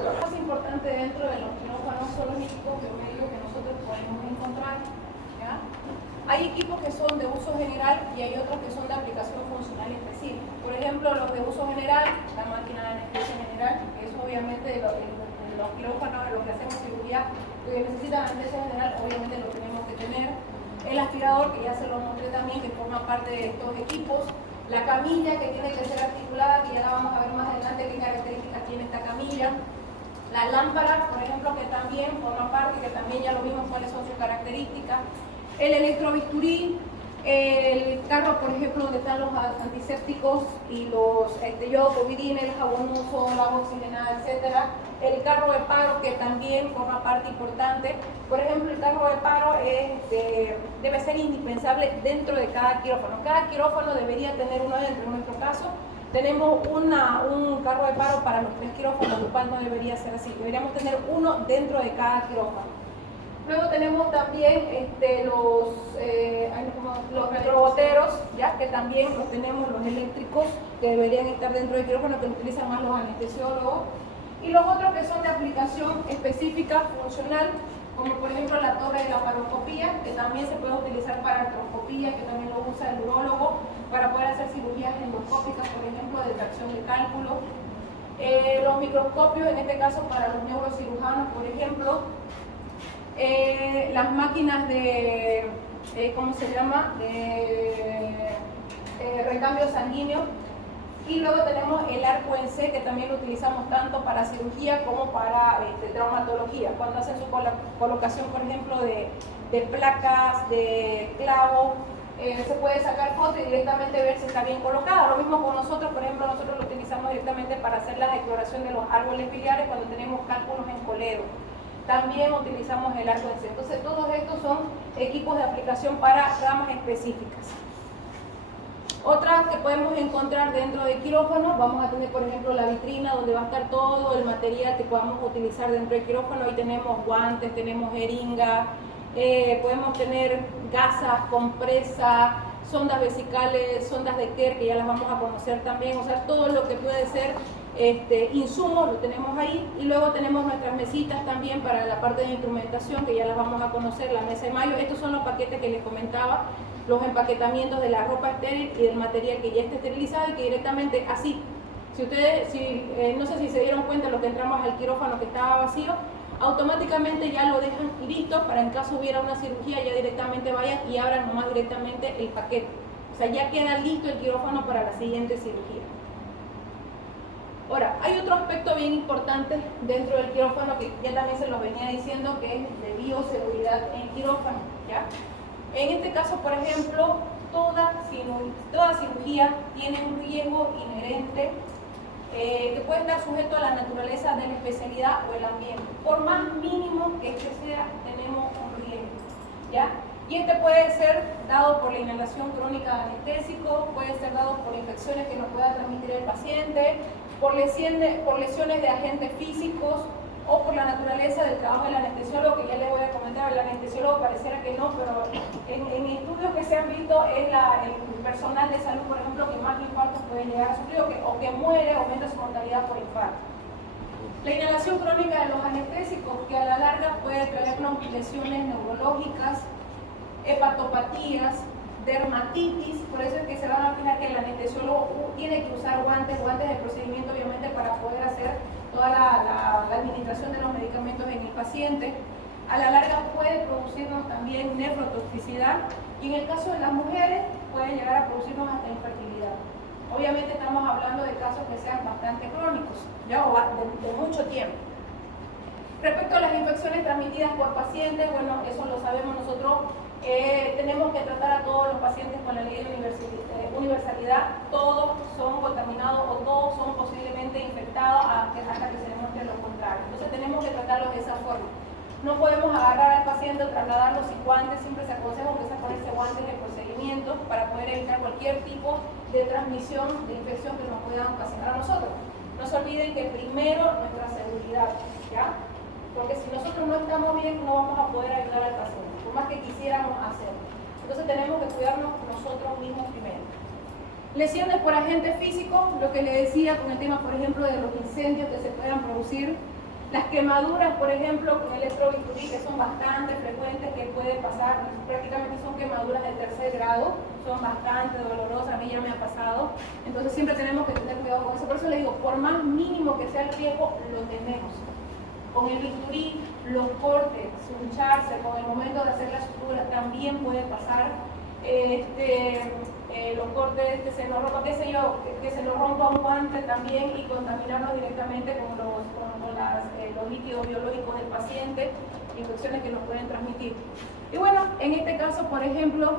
Lo más importante dentro de los quirófanos son los equipos biomédicos que nosotros podemos encontrar, ¿ya? Hay equipos que son de uso general y hay otros que son de aplicación funcional específica. Por ejemplo, los de uso general, la máquina de anestesia general, que es obviamente los quirófanos, los que hacemos cirugía, que necesitan anestesia general, obviamente lo tenemos que tener. El aspirador, que ya se lo mostré también, que forma parte de estos equipos. La camilla, que tiene que ser articulada, que ya la vamos a ver más adelante qué características tiene esta camilla. La lámpara, por ejemplo, que también forma parte, que también ya lo vimos cuáles son sus características. El electrobisturí, el carro, por ejemplo, donde están los antisépticos y los yodocovidina, el jabonoso, la agua oxigenada, etc. El carro de paro, que también forma parte importante. Por ejemplo, el carro de paro debe ser indispensable dentro de cada quirófano. Cada quirófano debería tener uno dentro. En nuestro caso, tenemos un carro de paro para los 3 quirófanos, lo cual no debería ser así. Deberíamos tener uno dentro de cada quirófano. Luego tenemos también los retroboteros, ya que también los tenemos, los eléctricos, que deberían estar dentro del quirófano, que utilizan más los anestesiólogos. Y los otros que son de aplicación específica, funcional, como por ejemplo la torre de la laparoscopía, que también se puede utilizar para artroscopía, que también lo usa el urólogo, para poder hacer cirugías endoscópicas, por ejemplo, de tracción de cálculo. Los microscopios, en este caso para los neurocirujanos, por ejemplo. Las máquinas de, ¿cómo se llama? Recambio sanguíneo. Y luego tenemos el arco en C, que también lo utilizamos tanto para cirugía como para traumatología. Cuando hacen su colocación, por ejemplo, de placas, de clavos, se puede sacar foto y directamente ver si está bien colocada. Lo mismo con nosotros, por ejemplo, nosotros lo utilizamos directamente para hacer la exploración de los árboles biliares cuando tenemos cálculos en coledo. También utilizamos el arco en C. Entonces, todos estos son equipos de aplicación para ramas específicas. Otras que podemos encontrar dentro del quirófano, vamos a tener por ejemplo la vitrina donde va a estar todo el material que podamos utilizar dentro del quirófano. Ahí tenemos guantes, tenemos jeringa, podemos tener gasas, compresas, sondas vesicales, sondas de Kerr, que ya las vamos a conocer también. O sea, todo lo que puede ser insumos lo tenemos ahí. Y luego tenemos nuestras mesitas también para la parte de instrumentación, que ya las vamos a conocer, la mesa de Mayo. Estos son los paquetes que les comentaba, los empaquetamientos de la ropa estéril y del material que ya está esterilizado y que directamente así, si ustedes, no sé si se dieron cuenta los que entramos al quirófano que estaba vacío, automáticamente ya lo dejan listo para en caso hubiera una cirugía ya directamente vayan y abran nomás directamente el paquete. O sea, ya queda listo el quirófano para la siguiente cirugía. Ahora, hay otro aspecto bien importante dentro del quirófano que ya también se los venía diciendo, que es de bioseguridad en quirófano, ¿ya? En este caso, por ejemplo, toda cirugía tiene un riesgo inherente que puede estar sujeto a la naturaleza de la especialidad o el ambiente. Por más mínimo que este sea, tenemos un riesgo, ¿ya? Y este puede ser dado por la inhalación crónica de anestésico, puede ser dado por infecciones que nos pueda transmitir el paciente, por lesiones de agentes físicos o por la naturaleza del trabajo del anestesiólogo, que ya les voy a comentar. El anestesiólogo pareciera que no, pero en estudios que se han visto es el personal de salud, por ejemplo, que más infartos puede llegar a sufrir o que muere, aumenta su mortalidad por infarto. La inhalación crónica de los anestésicos, que a la larga puede traernos lesiones neurológicas, hepatopatías, dermatitis. Por eso es que se van a fijar que el anestesiólogo tiene que usar guantes de procedimiento, obviamente, para poder hacer toda la administración de los medicamentos en el paciente. A la larga puede producirnos también nefrotoxicidad y en el caso de las mujeres puede llegar a producirnos hasta infertilidad. Obviamente estamos hablando de casos que sean bastante crónicos, ya, o de mucho tiempo. Respecto a las infecciones transmitidas por pacientes, bueno, eso lo sabemos nosotros. Tenemos que tratar a todos los pacientes con la ley de universalidad. Todos son contaminados o todos son posiblemente infectados hasta que se demuestre lo contrario. Entonces tenemos que tratarlos de esa forma. No podemos agarrar al paciente o trasladarlo sin guantes. Siempre se aconseja que se ponerse guantes de procedimiento para poder evitar cualquier tipo de transmisión de infección que nos puedan ocasionar a nosotros. No se olviden que primero nuestra seguridad, ¿ya? Porque si nosotros no estamos bien, no vamos a poder ayudar al paciente, por más que quisiéramos hacerlo. Entonces tenemos que cuidarnos nosotros mismos primero. Lesiones por agentes físicos, lo que le decía con el tema, por ejemplo, de los incendios que se puedan producir. Las quemaduras, por ejemplo, con electrobisturí, que son bastante frecuentes, que puede pasar, prácticamente son quemaduras de tercer grado, son bastante dolorosas, a mí ya me ha pasado. Entonces siempre tenemos que tener cuidado con eso. Por eso le digo, por más mínimo que sea el riesgo, lo tenemos. Con el bisturí, los cortes, suncharse, con el momento de hacer la sutura también puede pasar. Los cortes que se nos rompa, qué sé yo, que se nos rompa un guante también y contaminarnos directamente con los líquidos biológicos del paciente, infecciones que nos pueden transmitir. Y bueno, en este caso, por ejemplo,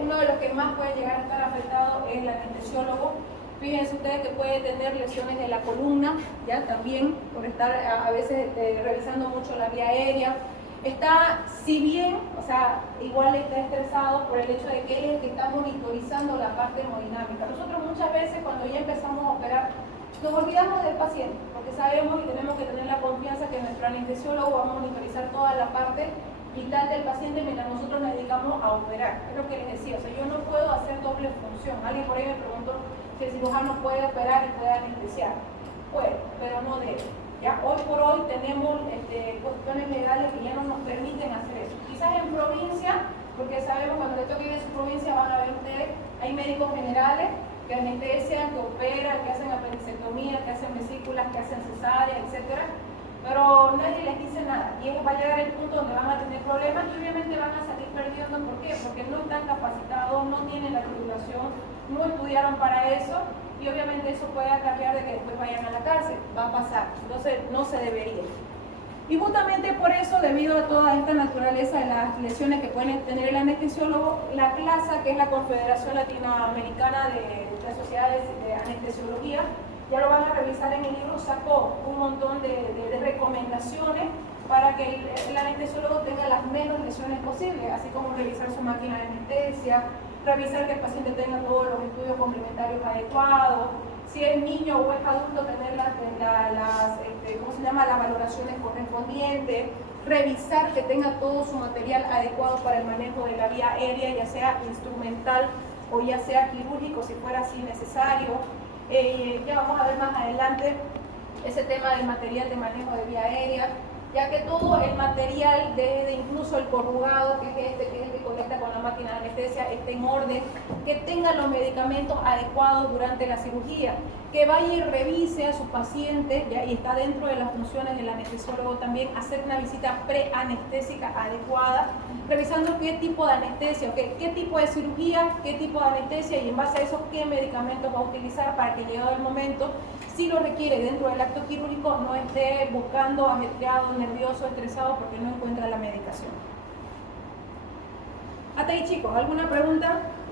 uno de los que más puede llegar a estar afectado es el anestesiólogo. Fíjense ustedes que puede tener lesiones de la columna, ya también por estar a veces revisando mucho la vía aérea. Está, si bien, o sea, igual está estresado por el hecho de que él es el que está monitorizando la parte hemodinámica. Nosotros muchas veces cuando ya empezamos a operar, nos olvidamos del paciente, porque sabemos y tenemos que tener la confianza que nuestro anestesiólogo va a monitorizar toda la parte vital del paciente mientras nosotros nos dedicamos a operar. Es lo que les decía, o sea, yo no puedo hacer doble función. Alguien por ahí me preguntó si el cirujano puede operar y puede anestesiar. Puede, pero no debe. Ya, hoy por hoy tenemos cuestiones legales que ya no nos permiten hacer eso. Quizás en provincia, porque sabemos cuando le toque ir en su provincia van a ver ustedes, hay médicos generales que anestesian, que operan, que hacen apendicectomía, que hacen vesículas, que hacen cesárea, etc. Pero nadie les dice nada. Y va a llegar el punto donde van a tener problemas y obviamente van a salir perdiendo. ¿Por qué? Porque no están capacitados, no tienen la titulación, no estudiaron para eso. Y obviamente eso puede acarrear de que después vayan a la cárcel, va a pasar, entonces no se debería. Y justamente por eso, debido a toda esta naturaleza de las lesiones que puede tener el anestesiólogo, la CLASA, que es la Confederación Latinoamericana de Sociedades de Anestesiología, ya lo van a revisar en el libro, sacó un montón de recomendaciones para que el anestesiólogo tenga las menos lesiones posibles, así como revisar su máquina de anestesia, revisar que el paciente tenga todos los estudios complementarios adecuados, si es niño o es adulto, tener las valoraciones correspondientes, revisar que tenga todo su material adecuado para el manejo de la vía aérea, ya sea instrumental o ya sea quirúrgico, si fuera así necesario. Ya vamos a ver más adelante ese tema del material de manejo de vía aérea. ya que todo el material, desde incluso el corrugado, que es que es el que conecta con la máquina de anestesia, esté en orden, que tenga los medicamentos adecuados durante la cirugía, que vaya y revise a su paciente, ¿ya? Y está dentro de las funciones del anestesiólogo también, hacer una visita preanestésica adecuada, revisando qué tipo de anestesia, qué tipo de cirugía, qué tipo de anestesia, y en base a eso qué medicamentos va a utilizar para que llegado el momento, si lo requiere dentro del acto quirúrgico, no esté buscando, ajetreado, nervioso, estresado porque no encuentra la medicación. Hasta ahí, chicos, ¿alguna pregunta?